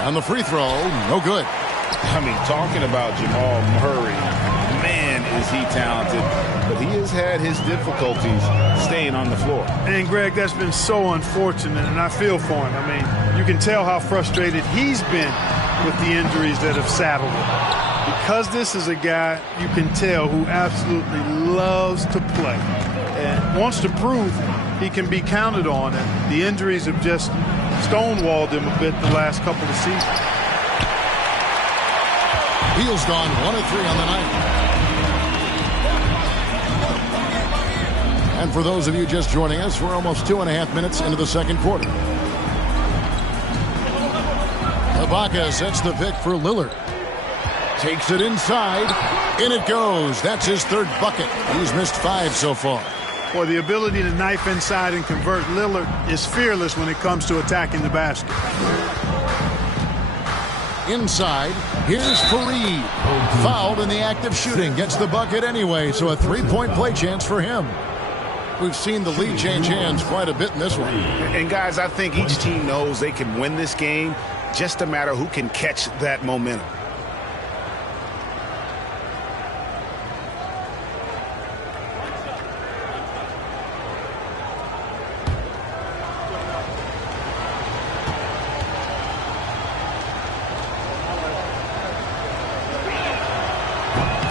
On the free throw, no good. I mean, talking about Jamal Murray, man, is he talented, but he has had his difficulties staying on the floor. And, Greg, that's been so unfortunate, and I feel for him. I mean, you can tell how frustrated he's been with the injuries that have saddled him. Because this is a guy you can tell who absolutely loves to play and wants to prove he can be counted on, and the injuries have just stonewalled him a bit the last couple of seasons. Beal's gone 1 of 3 on the night. And for those of you just joining us, we're almost 2.5 minutes into the second quarter. Ibaka sets the pick for Lillard. Takes it inside. In it goes. That's his third bucket. He's missed 5 so far. Well, the ability to knife inside and convert Lillard is fearless when it comes to attacking the basket. Inside, here's Fareed. Fouled in the act of shooting. Gets the bucket anyway, so a three-point play chance for him. We've seen the lead change hands quite a bit in this one. And, guys, I think each team knows they can win this game. Just a matter who can catch that momentum.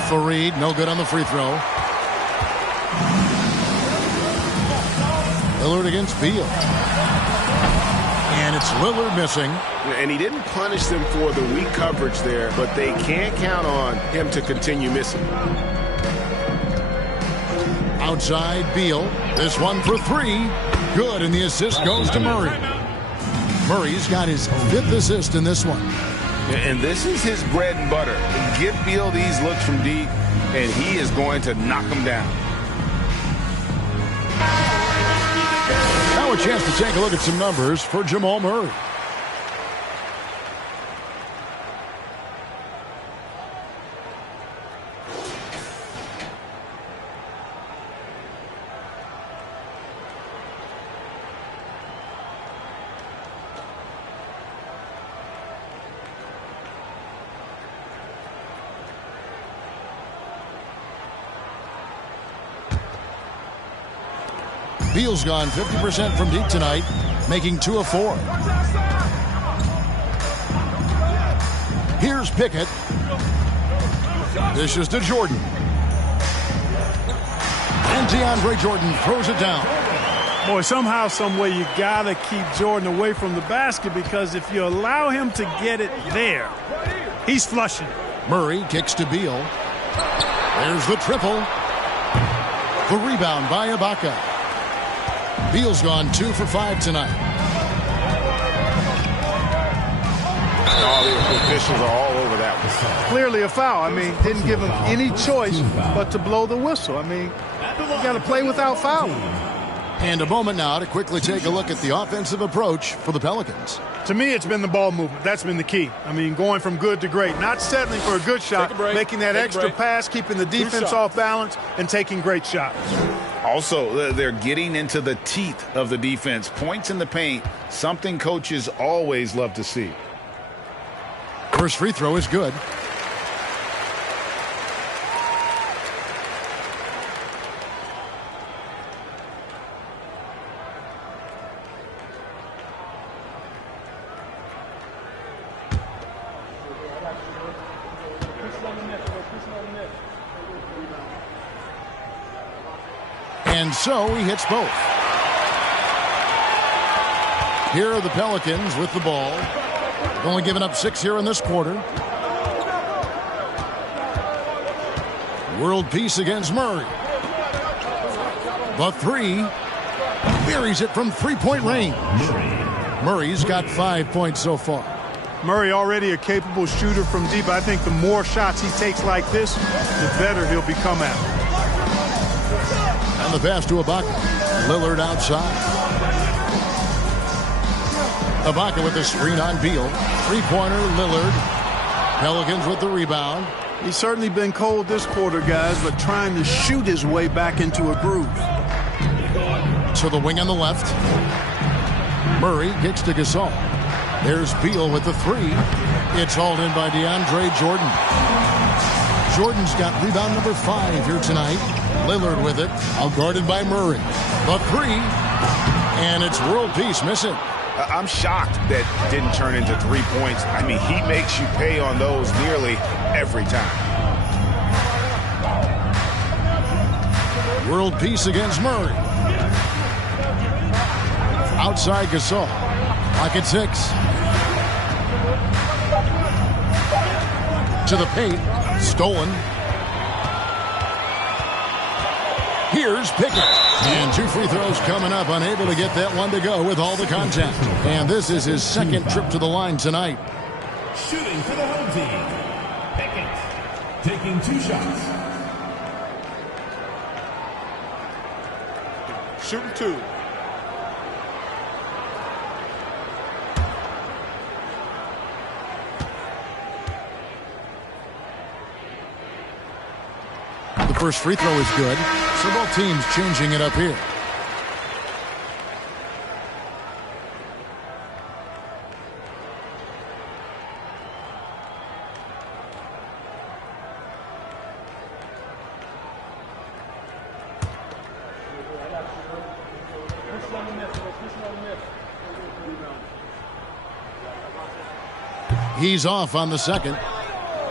Fareed, no good on the free throw. Lillard against Beal. And it's Lillard missing. And he didn't punish them for the weak coverage there, but they can't count on him to continue missing. Outside, Beal. This one for 3. Good, and the assist goes to Murray. Murray's got his 5th assist in this one. And this is his bread and butter. Give Beal these looks from deep, and he is going to knock them down. Now a chance to take a look at some numbers for Jamal Murray. Beal's gone 50% from deep tonight, making 2 of 4. Here's Pickett. This is to Jordan. And DeAndre Jordan throws it down. Boy, somehow, some way, you got to keep Jordan away from the basket, because if you allow him to get it there, he's flushing. Murray kicks to Beal. There's the triple. The rebound by Ibaka. Beal's gone 2 for 5 tonight. All the officials are all over that one. Clearly a foul. I mean, didn't give him any choice but to blow the whistle. I mean, you got to play without fouling. And a moment now to quickly take a look at the offensive approach for the Pelicans. To me, it's been the ball movement. That's been the key. I mean, going from good to great. Not settling for a good shot, making that extra pass, keeping the defense off balance, and taking great shots. Also, they're getting into the teeth of the defense. Points in the paint, something coaches always love to see. First free throw is good. And so he hits both. Here are the Pelicans with the ball. They've only given up 6 here in this quarter. World peace against Murray. The three. Buries it from three-point range. Murray's got 5 points so far. Murray already a capable shooter from deep. I think the more shots he takes like this, the better he'll become at it. And the pass to Ibaka. Lillard outside. Ibaka with the screen on Beal. Three-pointer, Lillard. Pelicans with the rebound. He's certainly been cold this quarter, guys, but trying to shoot his way back into a groove. To the wing on the left. Murray gets to Gasol. There's Beal with the three. It's hauled in by DeAndre Jordan. Jordan's got rebound number 5 here tonight. Lillard with it, outguarded by Murray. The three, and it's world peace missing. I'm shocked that didn't turn into 3 points. I mean, he makes you pay on those nearly every time. World peace against Murray. Outside Gasol. Clock at 6. To the paint. Stolen. Here's Pickett. And 2 free throws coming up. Unable to get that one to go with all the contact. And this is his second trip to the line tonight. Shooting for the home team. Pickett taking 2 shots. Shooting 2. The first free throw is good. So both teams changing it up here. He's off on the second.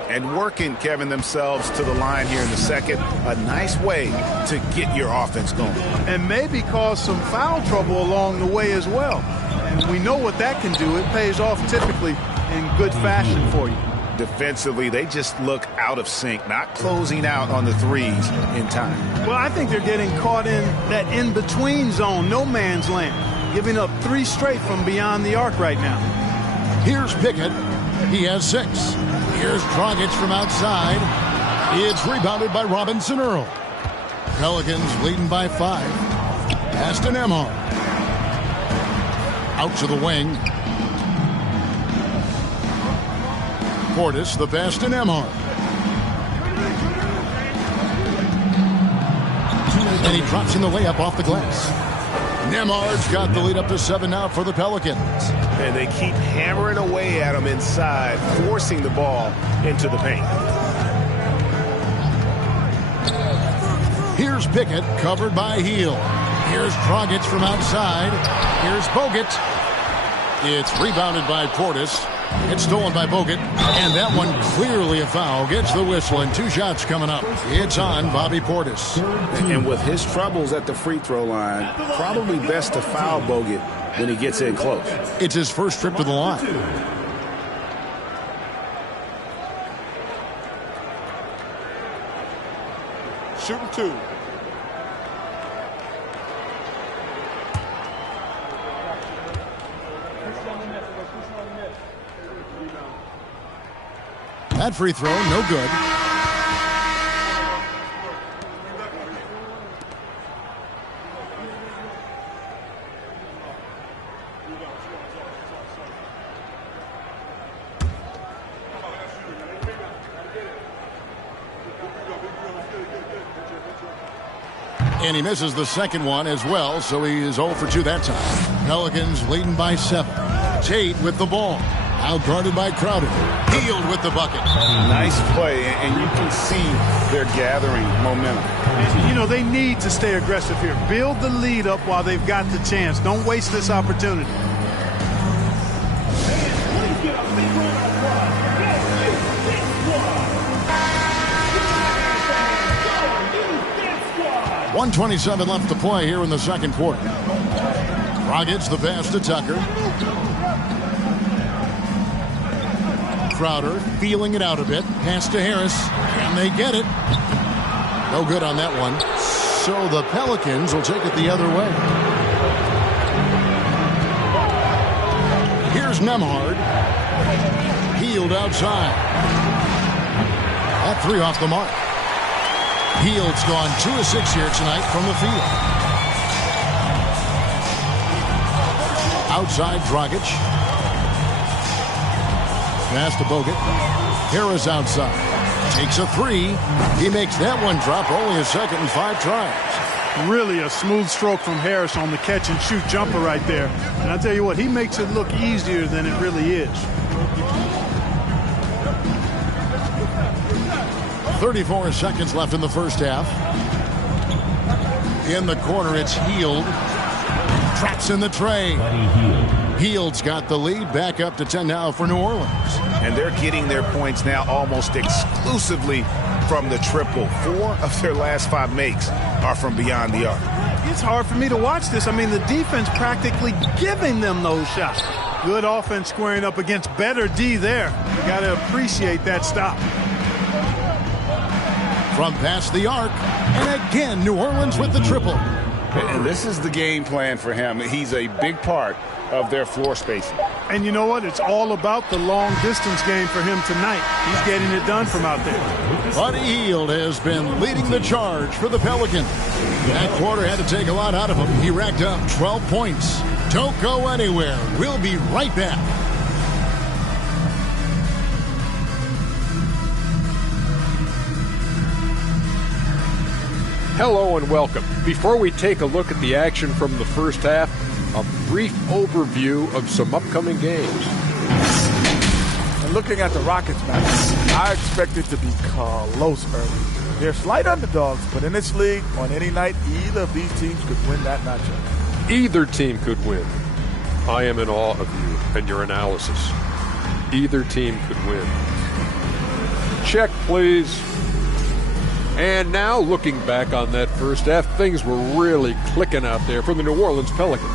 And working, Kevin, themselves to the line here in the second. A nice way to get your offense going. And maybe cause some foul trouble along the way as well. And we know what that can do. It pays off typically in good fashion for you. Defensively, they just look out of sync, not closing out on the threes in time. Well, I think they're getting caught in that in-between zone, no man's land, giving up 3 straight from beyond the arc right now. Here's Pickett. He has 6. Here's Dragic from outside. It's rebounded by Robinson Earl. Pelicans leading by 5. Pass to Nembhard. Out to the wing. Portis, the pass to Nembhard. And he drops in the layup off the glass. Nembhard's got the lead up to 7 now for the Pelicans. And they keep hammering away at him inside, forcing the ball into the paint. Here's Pickett, covered by Heel. Here's Dragic from outside. Here's Bogut. It's rebounded by Portis. It's stolen by Bogut. And that one clearly a foul. Gets the whistle, and 2 shots coming up. It's on Bobby Portis. And with his troubles at the free throw line, probably best to foul Bogut when he gets in close. It's his first trip to the line. Shooting 2. That free throw, no good. And he misses the second one as well, so he is 0 for 2 that time. Pelicans leading by 7. Tate with the ball. Outguarded by Crowder. Healed with the bucket. Nice play, and you can see they're gathering momentum. You know, they need to stay aggressive here. Build the lead up while they've got the chance. Don't waste this opportunity. 1:27 left to play here in the second quarter. Dragic, the pass to Tucker. Crowder feeling it out a bit. Pass to Harris. And they get it. No good on that one. So the Pelicans will take it the other way. Here's Nembhard. Hield outside. That three off the mark. Hield's gone 2 of 6 here tonight from the field. Outside Dragic. Pass to Bogut. Harris outside. Takes a three. He makes that one drop. Only a second and 5 tries. Really a smooth stroke from Harris on the catch and shoot jumper right there. And I tell you what, he makes it look easier than it really is. 34 seconds left in the first half. In the corner, it's Hield. Traps in the tray. Hield's got the lead. Back up to 10 now for New Orleans. And they're getting their points now almost exclusively from the triple. 4 of their last 5 makes are from beyond the arc. It's hard for me to watch this. I mean, the defense practically giving them those shots. Good offense squaring up against better D there. You got to appreciate that stop. From past the arc, and again, New Orleans with the triple. And this is the game plan for him. He's a big part of their floor spacing. And you know what? It's all about the long distance game for him tonight. He's getting it done from out there. Buddy Hield has been leading the charge for the Pelicans. That quarter had to take a lot out of him. He racked up 12 points. Don't go anywhere. We'll be right back. Hello and welcome. Before we take a look at the action from the first half, a brief overview of some upcoming games. And looking at the Rockets match, I expect it to be close early. They're slight underdogs, but in this league, on any night, either of these teams could win that matchup. Either team could win. I am in awe of you and your analysis. Either team could win. Check, please. And now, looking back on that first half, things were really clicking out there for the New Orleans Pelicans.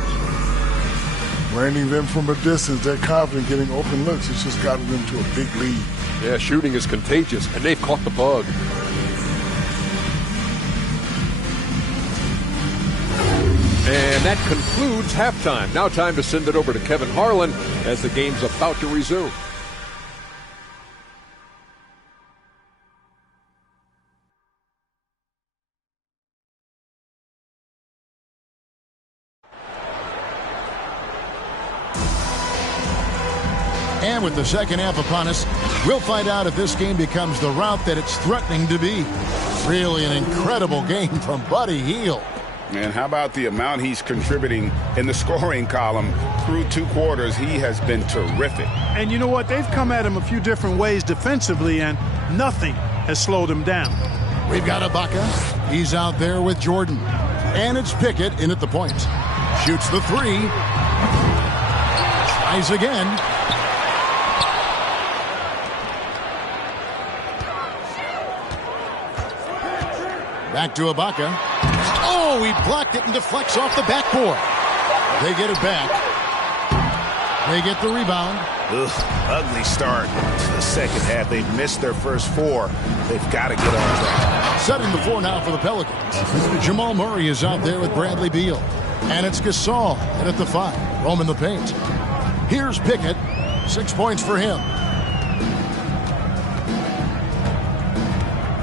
Raining them from a distance, they're confident getting open looks. It's just gotten them to a big lead. Yeah, shooting is contagious, and they've caught the bug. And that concludes halftime. Now time to send it over to Kevin Harlan as the game's about to resume. And with the second half upon us, we'll find out if this game becomes the route that it's threatening to be. Really an incredible game from Buddy Hield. And how about the amount he's contributing in the scoring column through 2 quarters? He has been terrific. And you know what? They've come at him a few different ways defensively, and nothing has slowed him down. We've got Ibaka. He's out there with Jordan. And it's Pickett in at the point. Shoots the three. Tries again. Back to Ibaka. Oh, he blocked it and deflects off the backboard. They get it back. They get the rebound. Ugly start to the second half. They've missed their first 4. They've got to get on track. Setting the floor now for the Pelicans. Jamal Murray is out there with Bradley Beal. And it's Gasol in at the 5. Roaming the paint. Here's Pickett. 6 points for him.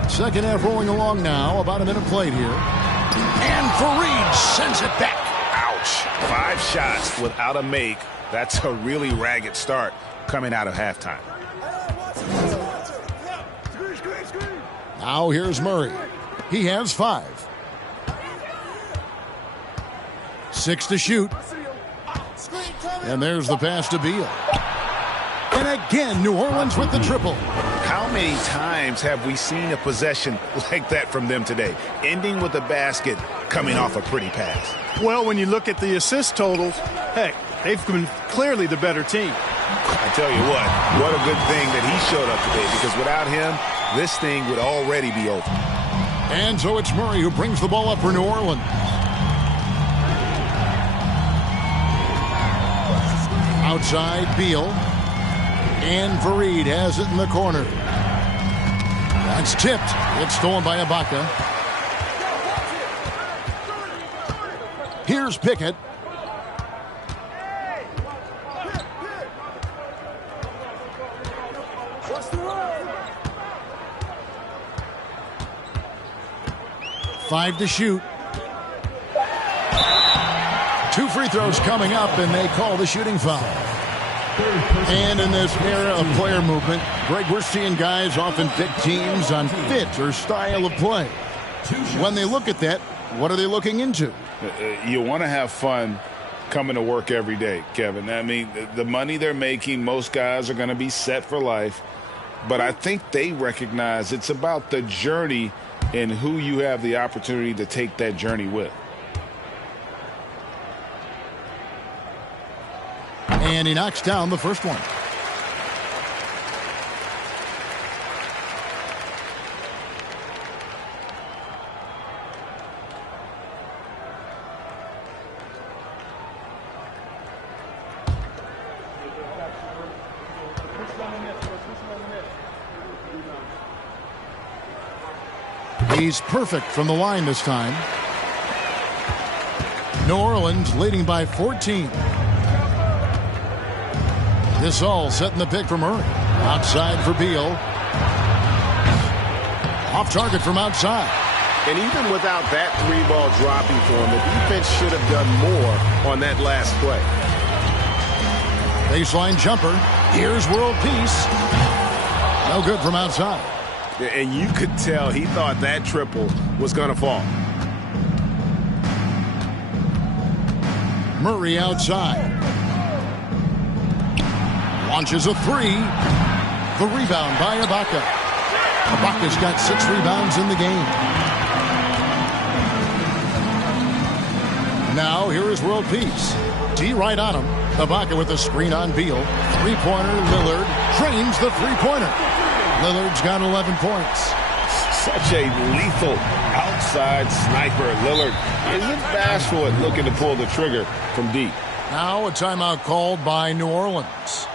Second half rolling along now. About a minute played here. And Fareed sends it back. Ouch. 5 shots without a make. That's a really ragged start coming out of halftime. Now here's Murray. He has 5. 6 to shoot. And there's the pass to Beal. And again, New Orleans with the triple. How many times have we seen a possession like that from them today? Ending with a basket, coming off a pretty pass. Well, when you look at the assist totals, heck, they've been clearly the better team. I tell you what a good thing that he showed up today, because without him, this thing would already be over. And so it's Murray who brings the ball up for New Orleans. Outside, Beal. And Fareed has it in the corner. That's tipped. It's stolen by Ibaka. Here's Pickett. Five to shoot. 2 free throws coming up, and they call the shooting foul. And in this era of player movement, Greg, we're seeing guys often pick teams on fit or style of play. When they look at that, what are they looking into? You want to have fun coming to work every day, Kevin. I mean, the money they're making, most guys are going to be set for life. But I think they recognize it's about the journey and who you have the opportunity to take that journey with. And he knocks down the first one. He's perfect from the line this time. New Orleans leading by 14. This all setting the pick for Murray. Outside for Beal. Off target from outside. And even without that 3-ball dropping for him, the defense should have done more on that last play. Baseline jumper. Here's world peace. No good from outside. And you could tell he thought that triple was going to fall. Murray outside. Launches a three. The rebound by Ibaka. Ibaka's got 6 rebounds in the game. Now here is world peace. D right on him. Ibaka with a screen on Beal. 3-pointer. Lillard drains the 3-pointer. Lillard's got 11 points. Such a lethal outside sniper. Lillard isn't bashful at looking to pull the trigger from deep. Now a timeout called by New Orleans.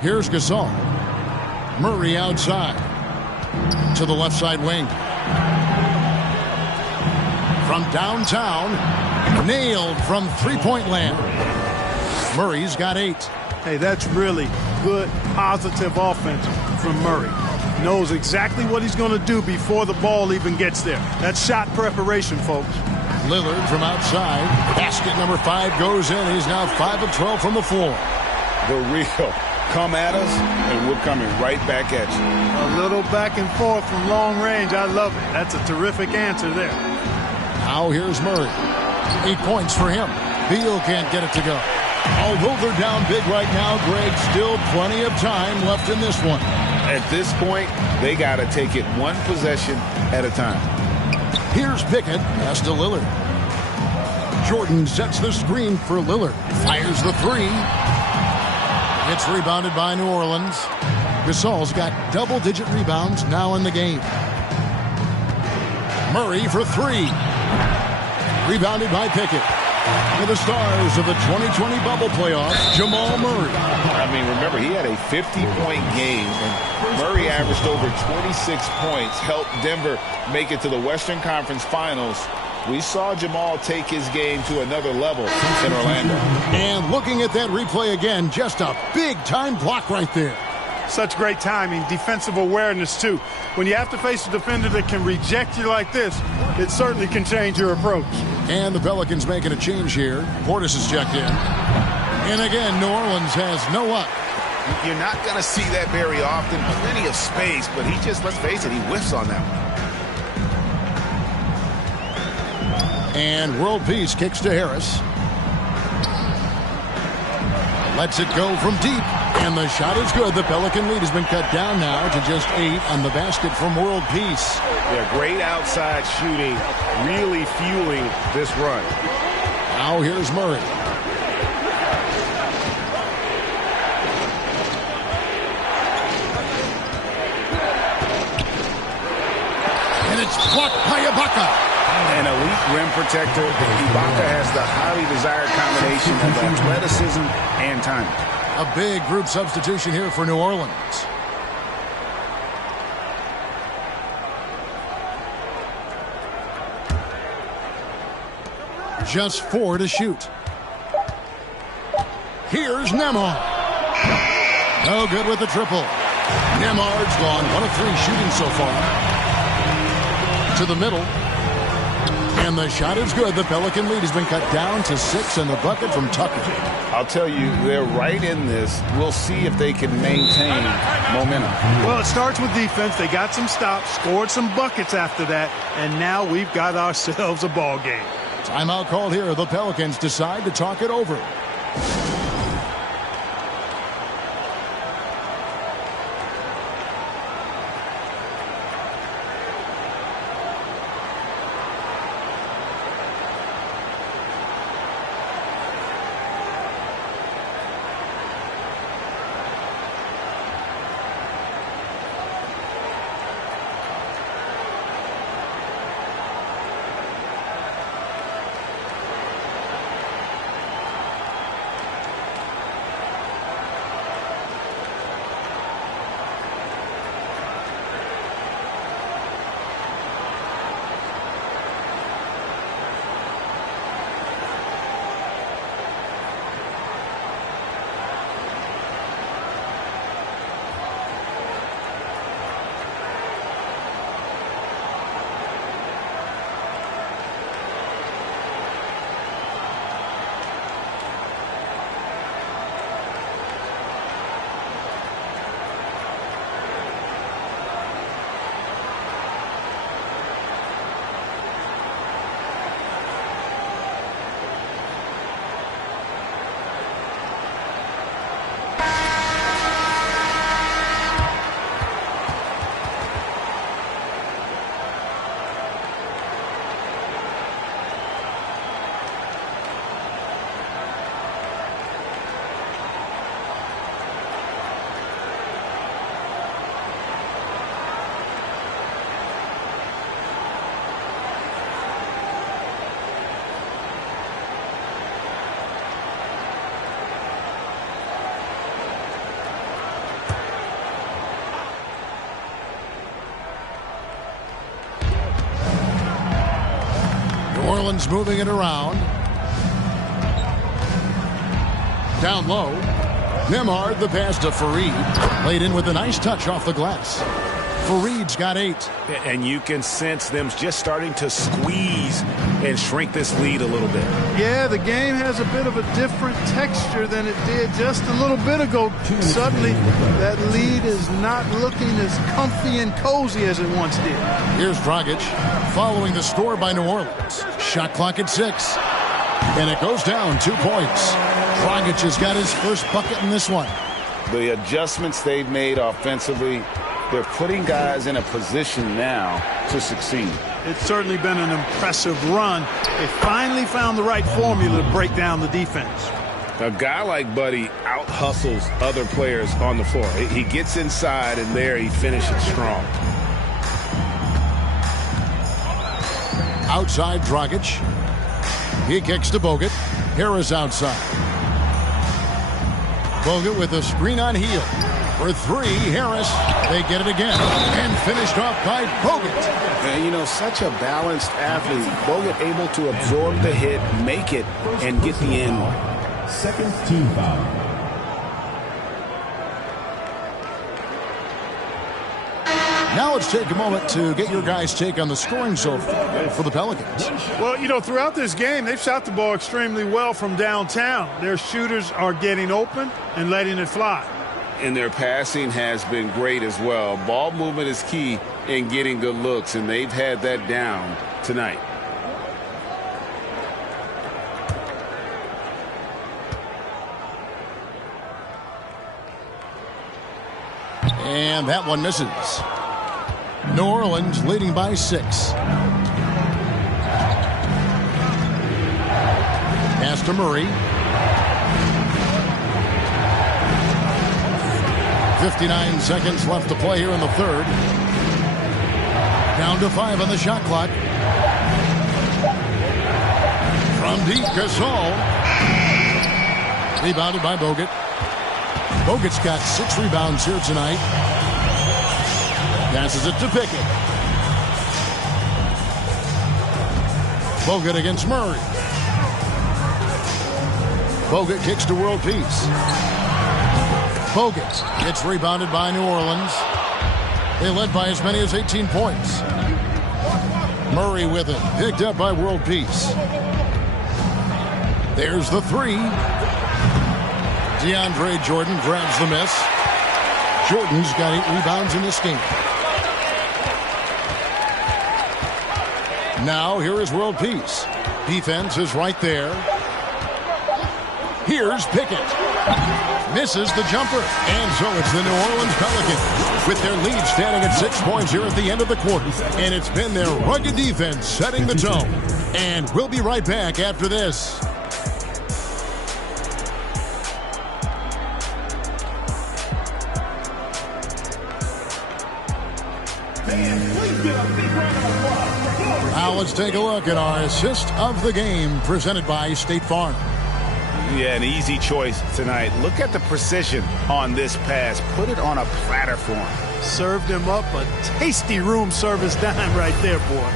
Here's Gasol. Murray outside. To the left side wing. From downtown. Nailed from 3-point land. Murray's got 8. Hey, that's really good positive offense from Murray. Knows exactly what he's going to do before the ball even gets there. That's shot preparation, folks. Lillard from outside. Basket number 5 goes in. He's now 5 of 12 from the floor. The real come at us, and we're coming right back at you. A little back and forth from long range. I love it. That's a terrific answer there. Now here's Murray. 8 points for him. Beal can't get it to go. Although they're down big right now, Greg, still plenty of time left in this one. At this point, they got to take it one possession at a time. Here's Pickett. Pass to Lillard. Jordan sets the screen for Lillard. Fires the 3. It's rebounded by New Orleans. Gasol's got double-digit rebounds now in the game. Murray for 3. Rebounded by Pickett. For the stars of the 2020 bubble playoffs, Jamal Murray. I mean, remember, he had a 50-point game, and Murray averaged over 26 points, helped Denver make it to the Western Conference Finals. We saw Jamal take his game to another level in Orlando. And looking at that replay again, just a big-time block right there. Such great timing, defensive awareness, too. When you have to face a defender that can reject you like this, it certainly can change your approach. And the Pelicans making a change here. Portis is checked in. And again, New Orleans has no up. You're not going to see that very often. Plenty of space, but he just, let's face it, he whiffs on that one. And World Peace kicks to Harris. Lets it go from deep. And the shot is good. The Pelican lead has been cut down now to just 8 on the basket from World Peace. Yeah, great outside shooting, really fueling this run. Now here's Murray. And it's blocked by Ibaka. An elite rim protector. Ibaka has the highly desired combination of athleticism and timing. A big group substitution here for New Orleans. Just 4 to shoot. Here's Nembhard. No good with the triple. Nembhard's gone 1 of 3 shooting so far. To the middle. And the shot is good. The Pelican lead has been cut down to 6 and the bucket from Tucker. I'll tell you, they're right in this. We'll see if they can maintain momentum. Well, it starts with defense. They got some stops, scored some buckets after that, and now we've got ourselves a ball game. Timeout called here. The Pelicans decide to talk it over. Orleans moving it around. Down low. Nembhard, the pass to Fareed. Laid in with a nice touch off the glass. Fareed's got 8. And you can sense them just starting to squeeze and shrink this lead a little bit. Yeah, the game has a bit of a different texture than it did just a little bit ago. Suddenly, that lead is not looking as comfy and cozy as it once did. Here's Dragic following the score by New Orleans. Shot clock at 6. And it goes down 2 points. Dragic has got his first bucket in this one. The adjustments they've made offensively, they're putting guys in a position now to succeed. It's certainly been an impressive run. They finally found the right formula to break down the defense. A guy like Buddy out-hustles other players on the floor. He gets inside, and there he finishes strong. Outside Dragic. He kicks to Bogut. Harris outside. Bogut with a screen on heel. For 3, Harris. They get it again. And finished off by Bogut. And, you know, such a balanced athlete. Bogut able to absorb the hit, make it, and get the end one. Second team foul. Now let's take a moment to get your guys' take on the scoring so far for the Pelicans. Well, you know, throughout this game, they've shot the ball extremely well from downtown. Their shooters are getting open and letting it fly. And their passing has been great as well. Ball movement is key in getting good looks, and they've had that down tonight. And that one misses. New Orleans leading by 6. Pass to Murray. 59 seconds left to play here in the third. Down to 5 on the shot clock. From deep, Gasol. Rebounded by Bogut. Bogut's got 6 rebounds here tonight. Passes it to Pickett. Bogut against Murray. Bogut kicks to world peace. Bogut gets rebounded by New Orleans. They led by as many as 18 points. Murray with it, picked up by world peace. There's the 3. DeAndre Jordan grabs the miss. Jordan's got 8 rebounds in this game. Now here is world peace. Defense is right there. Here's Pickett. Misses the jumper. And so it's the New Orleans Pelicans with their lead standing at 6 points here at the end of the quarter. And it's been their rugged defense setting the tone. And we'll be right back after this. Now let's take a look at our assist of the game presented by State Farm. Yeah, an easy choice tonight. Look at the precision on this pass. Put it on a platter for him. Served him up a tasty room service dime right there, boy.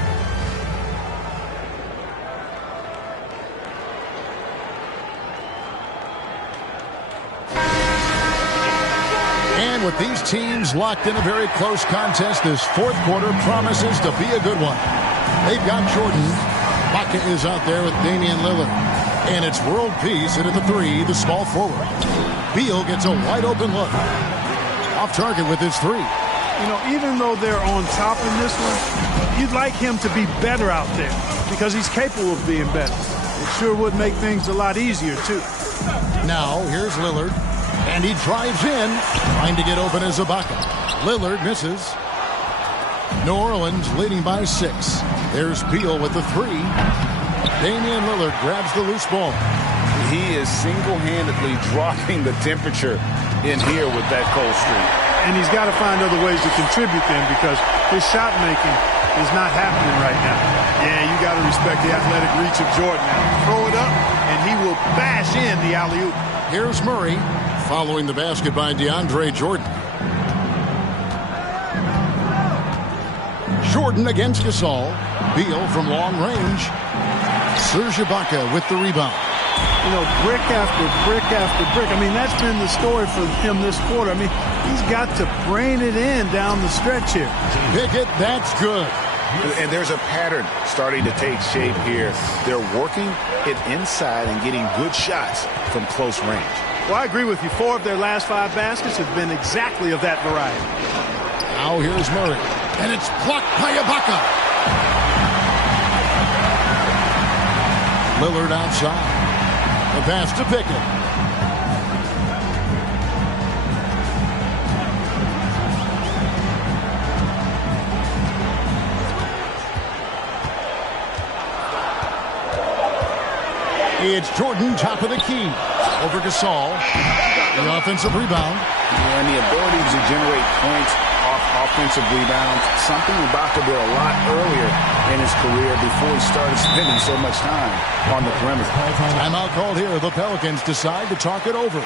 And with these teams locked in a very close contest, this fourth quarter promises to be a good one. They've got Jordan. Baca is out there with Damian Lillard. And it's world peace into the 3, the small forward. Beal gets a wide open look. Off target with his 3. You know, even though they're on top in this one, you'd like him to be better out there because he's capable of being better. It sure would make things a lot easier, too. Now, here's Lillard. And he drives in, trying to get open as Ibaka. Lillard misses. New Orleans leading by 6. There's Beal with the 3. Damian Lillard grabs the loose ball. He is single-handedly dropping the temperature in here with that cold streak. And he's got to find other ways to contribute then because his shot making is not happening right now. Yeah, you got to respect the athletic reach of Jordan. Now, throw it up, and he will bash in the alley-oop. Here's Murray following the basket by DeAndre Jordan. Jordan against Gasol. Beal from long range. Serge Ibaka with the rebound. brick after brick after brick. I mean, that's been the story for him this quarter. I mean, he's got to brain it in down the stretch here. Pickett, that's good. And there's a pattern starting to take shape here. They're working it inside and getting good shots from close range. Well, I agree with you. 4 of their last 5 baskets have been exactly of that variety. Now here's Murray. And it's blocked by Ibaka. Lillard outside. The pass to Pickett. It's Jordan, top of the key. Over Gasol. The offensive rebound. And the ability to generate points off offensive rebounds, something Ibaka did a lot earlier in his career before he started spending so much time on the perimeter. Timeout called here. The Pelicans decide to talk it over.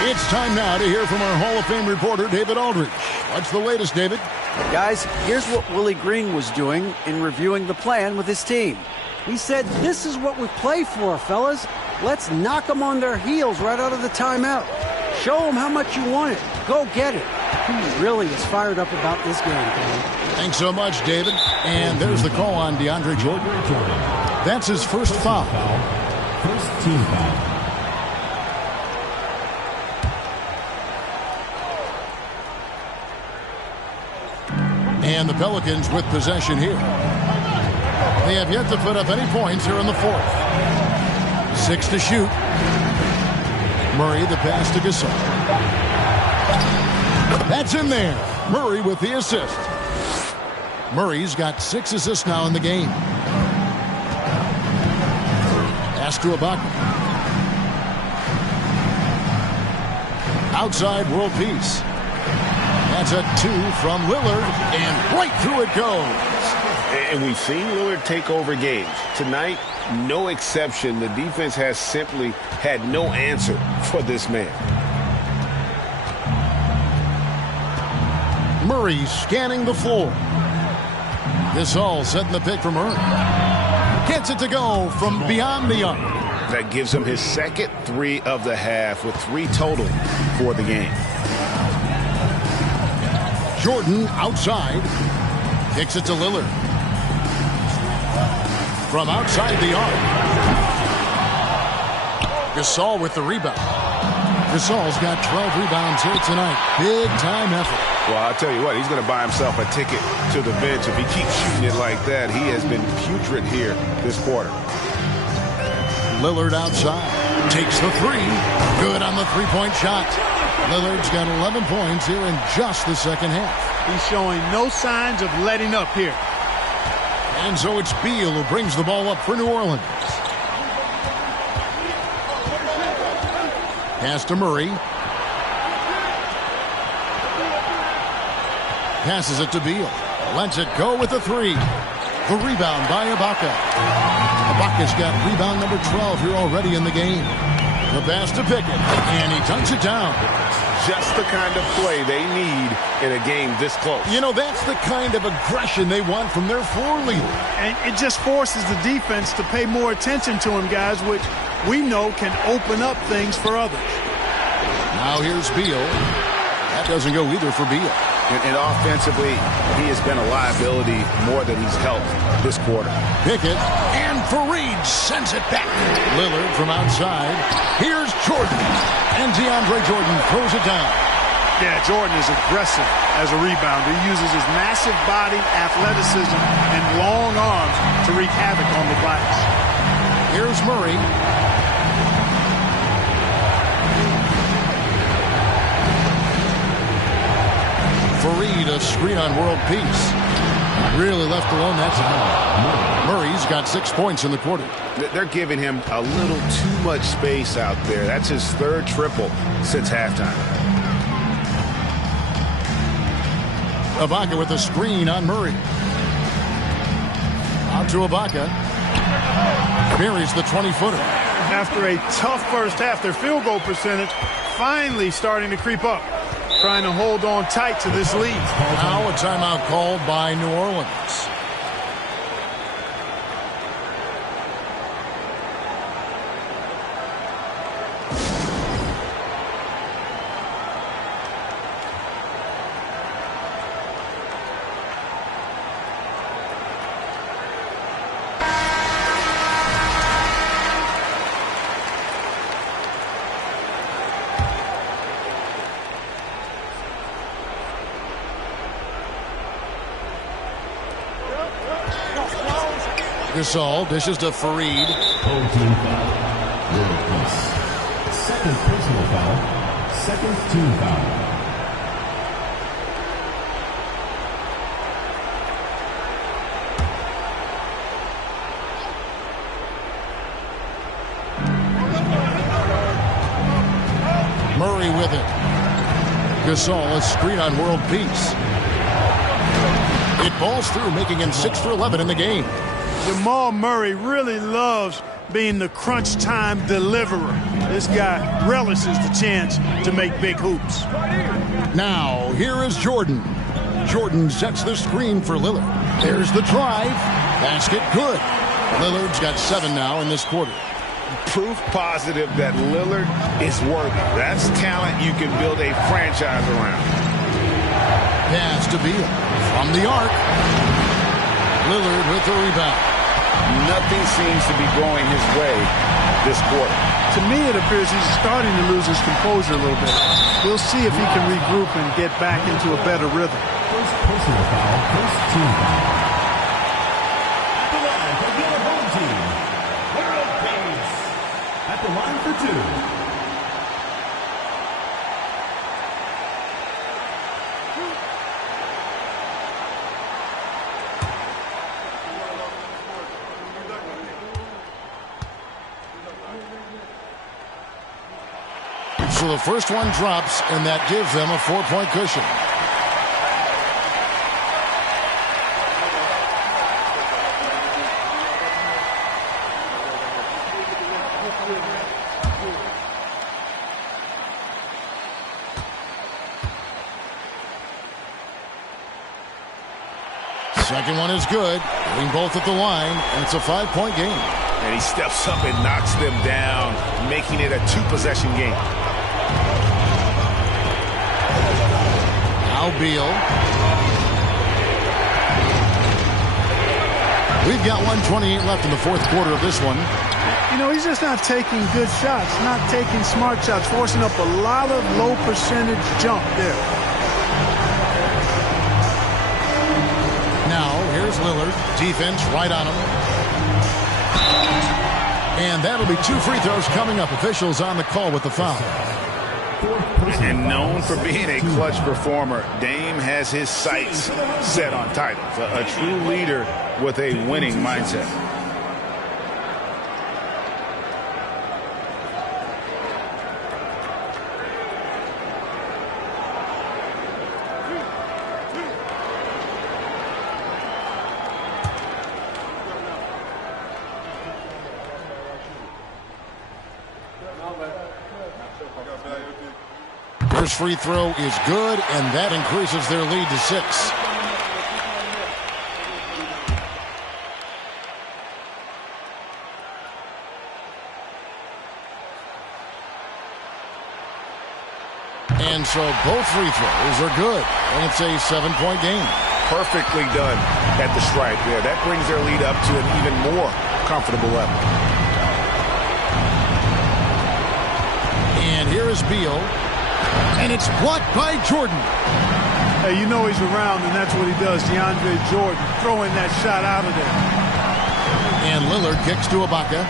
It's time now to hear from our Hall of Fame reporter, David Aldridge. What's the latest, David? Guys, here's what Willie Green was doing in reviewing the plan with his team. He said, this is what we play for, fellas. Let's knock them on their heels right out of the timeout. Show them how much you want it. Go get it. He really is fired up about this game, man. Thanks so much, David. And there's the call on DeAndre Jordan. That's his first foul. First team foul. And the Pelicans with possession here. They have yet to put up any points here in the fourth. 6 to shoot. Murray the pass to Gasol. That's in there. Murray with the assist. Murray's got 6 assists now in the game. Pass to Ibaka. Outside world peace. That's a 2 from Lillard, and right through it goes. And we've seen Lillard take over games. Tonight, no exception. The defense has simply had no answer for this man. Murray scanning the floor. Gasol setting the pick for Murray. Gets it to go from beyond the arc. That gives him his second 3 of the half with 3 total for the game. Jordan outside. Kicks it to Lillard. From outside the arc. Gasol with the rebound. Gasol's got 12 rebounds here tonight. Big time effort. Well, I'll tell you what, he's going to buy himself a ticket to the bench. If he keeps shooting it like that, he has been putrid here this quarter. Lillard outside. Takes the 3. Good on the three-point shot. Lillard's got 11 points here in just the second half. He's showing no signs of letting up here. And so it's Beal who brings the ball up for New Orleans. Pass to Murray. Passes it to Beal. Lets it go with the 3. The rebound by Ibaka. Ibaka's got rebound number 12 here already in the game. The pass to Pickett, and he dunks it down. Just the kind of play they need in a game this close. You know, that's the kind of aggression they want from their floor leader. And it just forces the defense to pay more attention to him, guys, which we know can open up things for others. Now here's Beal. That doesn't go either for Beal. And offensively, he has been a liability more than he's helped this quarter. Pickett, and Fareed sends it back. Lillard from outside. Here's Jordan. And DeAndre Jordan throws it down. Yeah, Jordan is aggressive as a rebounder. He uses his massive body, athleticism, and long arms to wreak havoc on the glass. Here's Murray. Fareed, a screen on world peace. Really left alone that time. Murray's got 6 points in the quarter. They're giving him a little too much space out there. That's his third triple since halftime. Ibaka with a screen on Murray. Out to Ibaka. Buries the 20-footer. After a tough first half, their field goal percentage finally starting to creep up. Trying to hold on tight to this lead. Now a timeout called by New Orleans. Gasol dishes to Fareed. Team foul. World peace. Second personal foul. Second team foul. Murray with it. Gasol, a screen on world peace. It balls through, making him 6 for 11 in the game. Jamal Murray really loves being the crunch time deliverer. This guy relishes the chance to make big hoops. Now, here is Jordan. Jordan sets the screen for Lillard. There's the drive. Basket good. Lillard's got 7 now in this quarter. Proof positive that Lillard is worthy. That's talent you can build a franchise around. Pass to Beal. From the arc. Lillard with the rebound. Nothing seems to be going his way this quarter. To me, it appears he's starting to lose his composure a little bit. We'll see if he can regroup and get back into a better rhythm. First personal foul, first team foul. The line for your home team. World Peace. At the line for 2. So the first one drops, and that gives them a 4-point cushion. Second one is good. Getting both at the line, and it's a 5-point game. And he steps up and knocks them down, making it a 2-possession game. Now Beal. We've got 1:28 left in the fourth quarter of this one. You know, he's just not taking good shots, not taking smart shots, forcing up a lot of low percentage jump there. Now, here's Lillard. Defense right on him. And that'll be 2 free throws coming up. Officials on the call with the foul. And known for being a clutch performer, Dame has his sights set on titles. A true leader with a winning mindset. No, but First free throw is good, and that increases their lead to 6. And so both free throws are good, and it's a 7-point game. Perfectly done at the stripe there. That brings their lead up to an even more comfortable level. And here is Beal, and it's blocked by Jordan. Hey, you know he's around, and that's what he does. DeAndre Jordan throwing that shot out of there. And Lillard kicks to Ibaka.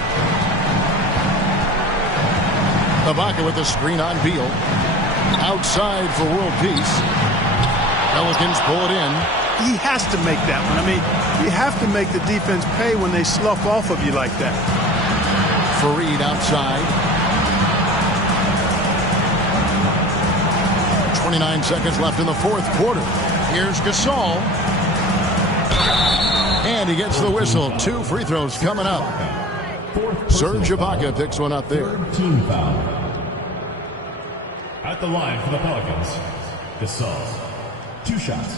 Ibaka with the screen on Beal. Outside for world peace. Pelicans pull it in. He has to make that one. I mean, you have to make the defense pay when they slough off of you like that. Fareed outside. 29 seconds left in the fourth quarter. Here's Gasol. And he gets the whistle. 2 free throws coming up. Serge Ibaka picks one up there. Team foul. At the line for the Pelicans, Gasol. 2 shots.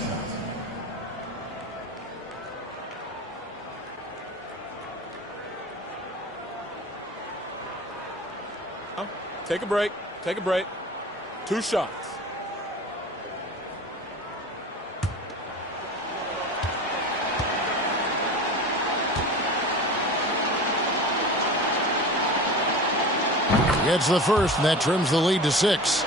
Take a break. Take a break. 2 shots. Gets the first, and that trims the lead to 6.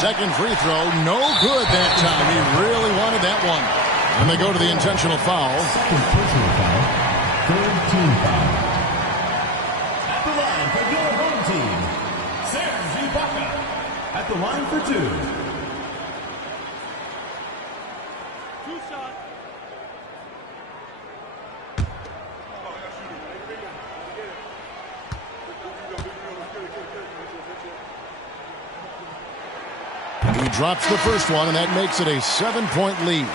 Second free throw, no good that time. He really wanted that one. And they go to the intentional foul. Second personal foul. Third team foul. At the line for your home team, Serge Ibaka. At the line for 2. 2 shots. He drops the first one, and that makes it a 7-point lead.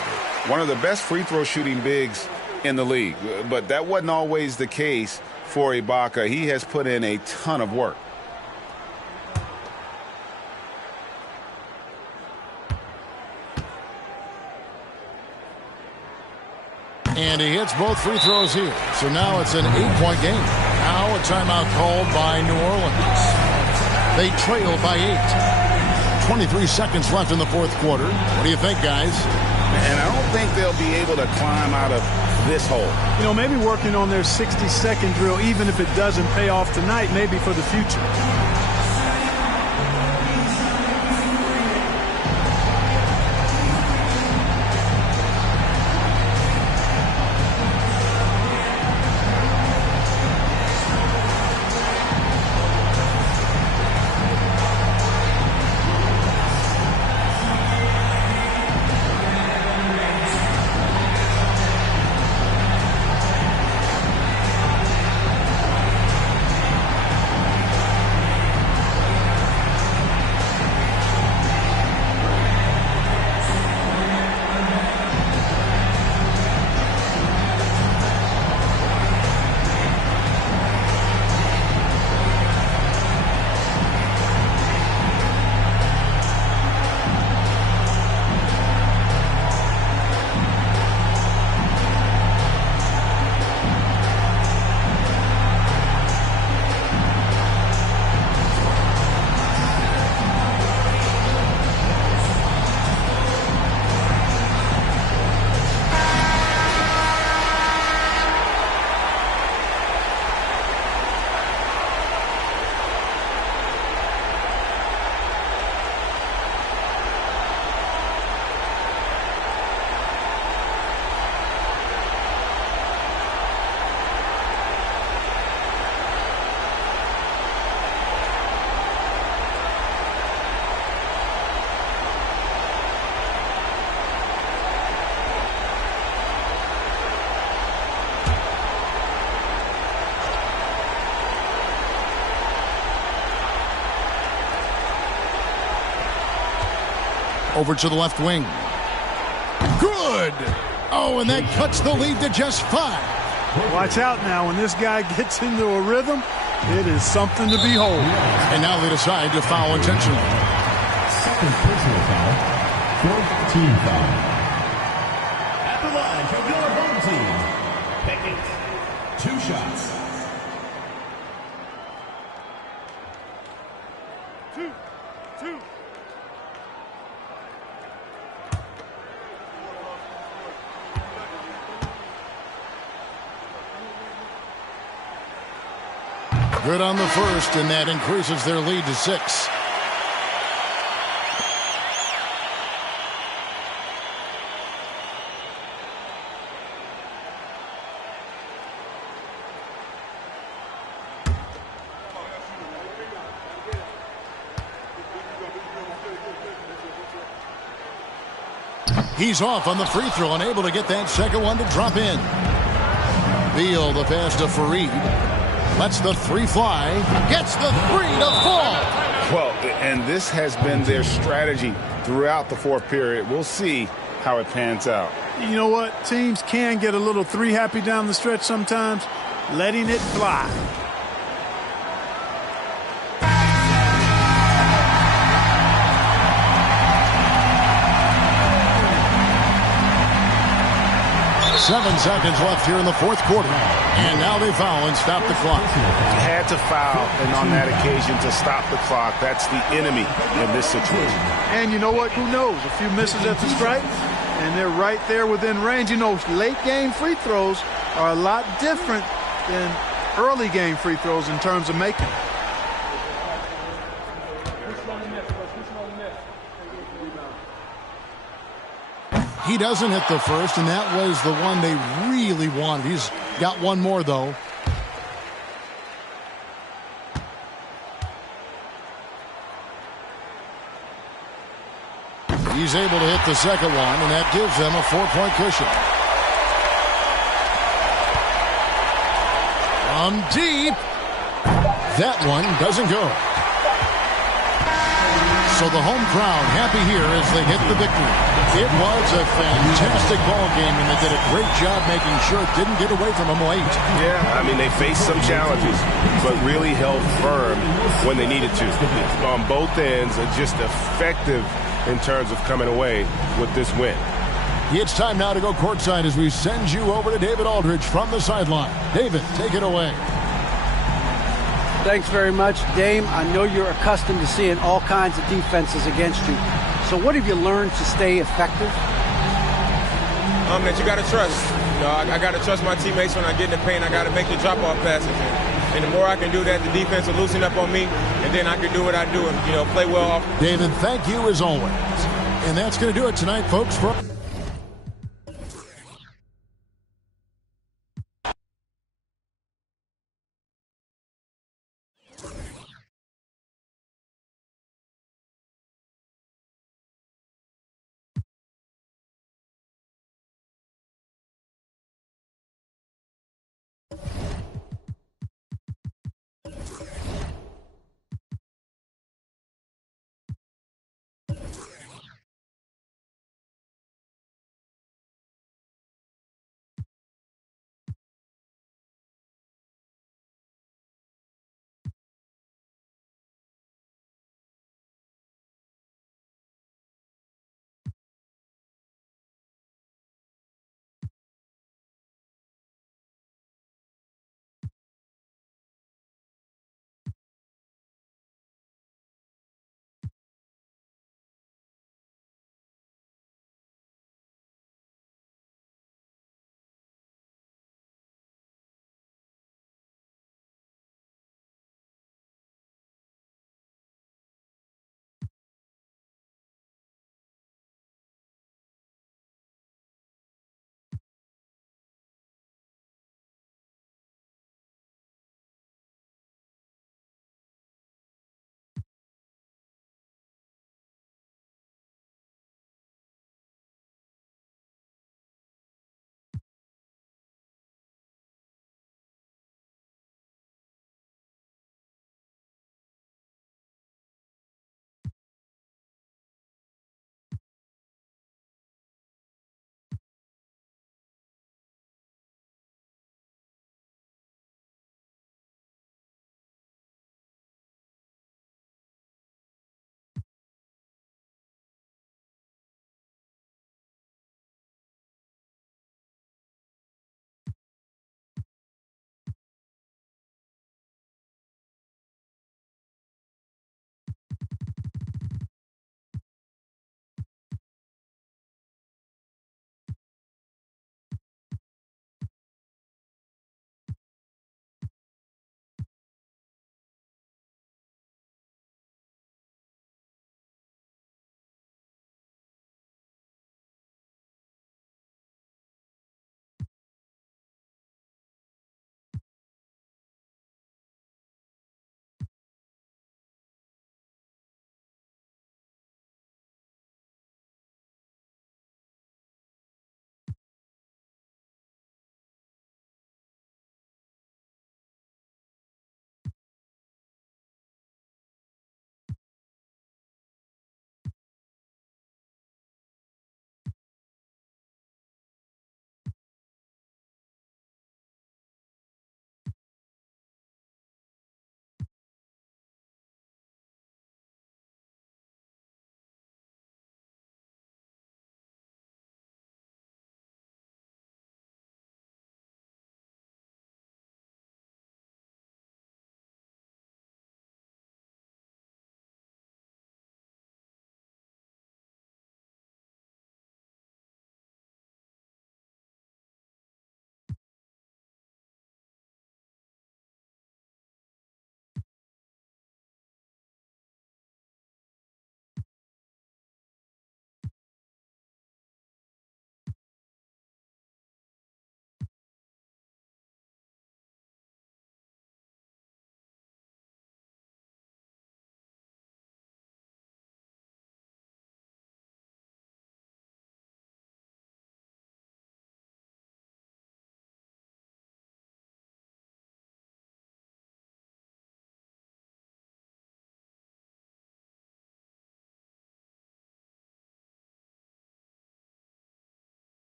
One of the best free throw shooting bigs in the league, but that wasn't always the case for Ibaka. He has put in a ton of work. And he hits both free throws here. So now it's an 8-point game. Now a timeout called by New Orleans. They trail by 8. 23 seconds left in the fourth quarter. What do you think, guys? And I don't think they'll be able to climb out of this hole. You know, maybe working on their 60-second drill, even if it doesn't pay off tonight, maybe for the future. Over to the left wing. Good. Oh, and that cuts the lead to just 5. Watch out now. When this guy gets into a rhythm, it is something to behold. And now they decide to foul intentionally. Second personal foul. Fourth team foul. At the line from your home team, Pickett. 2 shots. 2. Good on the first, and that increases their lead to 6. He's off on the free throw and able to get that second one to drop in. Beal, the pass to Fareed. Lets the 3 fly. Gets the 3 to fall. Well, and this has been their strategy throughout the fourth period. We'll see how it pans out. You know what? Teams can get a little 3 happy down the stretch sometimes. Letting it fly. Seven seconds left here in the fourth quarter. And now they foul and stop the clock. Had to foul, and on that occasion to stop the clock. That's the enemy in this situation. And you know what? Who knows? A few misses at the stripe, and they're right there within range. You know, late game free throws are a lot different than early game free throws in terms of making. He doesn't hit the first, and that was the one they really wanted. He's got one more, though. He's able to hit the second one, and that gives them a 4-point cushion. From deep. That one doesn't go. So the home crowd happy here as they get the victory. It was a fantastic ball game, and they did a great job making sure it didn't get away from them late. Yeah, I mean, they faced some challenges, but really held firm when they needed to. On both ends, just effective in terms of coming away with this win. It's time now to go courtside as we send you over to David Aldridge from the sideline. David, take it away. Thanks very much, Dame. I know you're accustomed to seeing all kinds of defenses against you. So what have you learned to stay effective? That you got to trust. You know, I got to trust my teammates when I get in the paint. I got to make the drop-off passes. And the more I can do that, the defense will loosen up on me, and then I can do what I do and, play well off. David, thank you as always. And that's going to do it tonight, folks.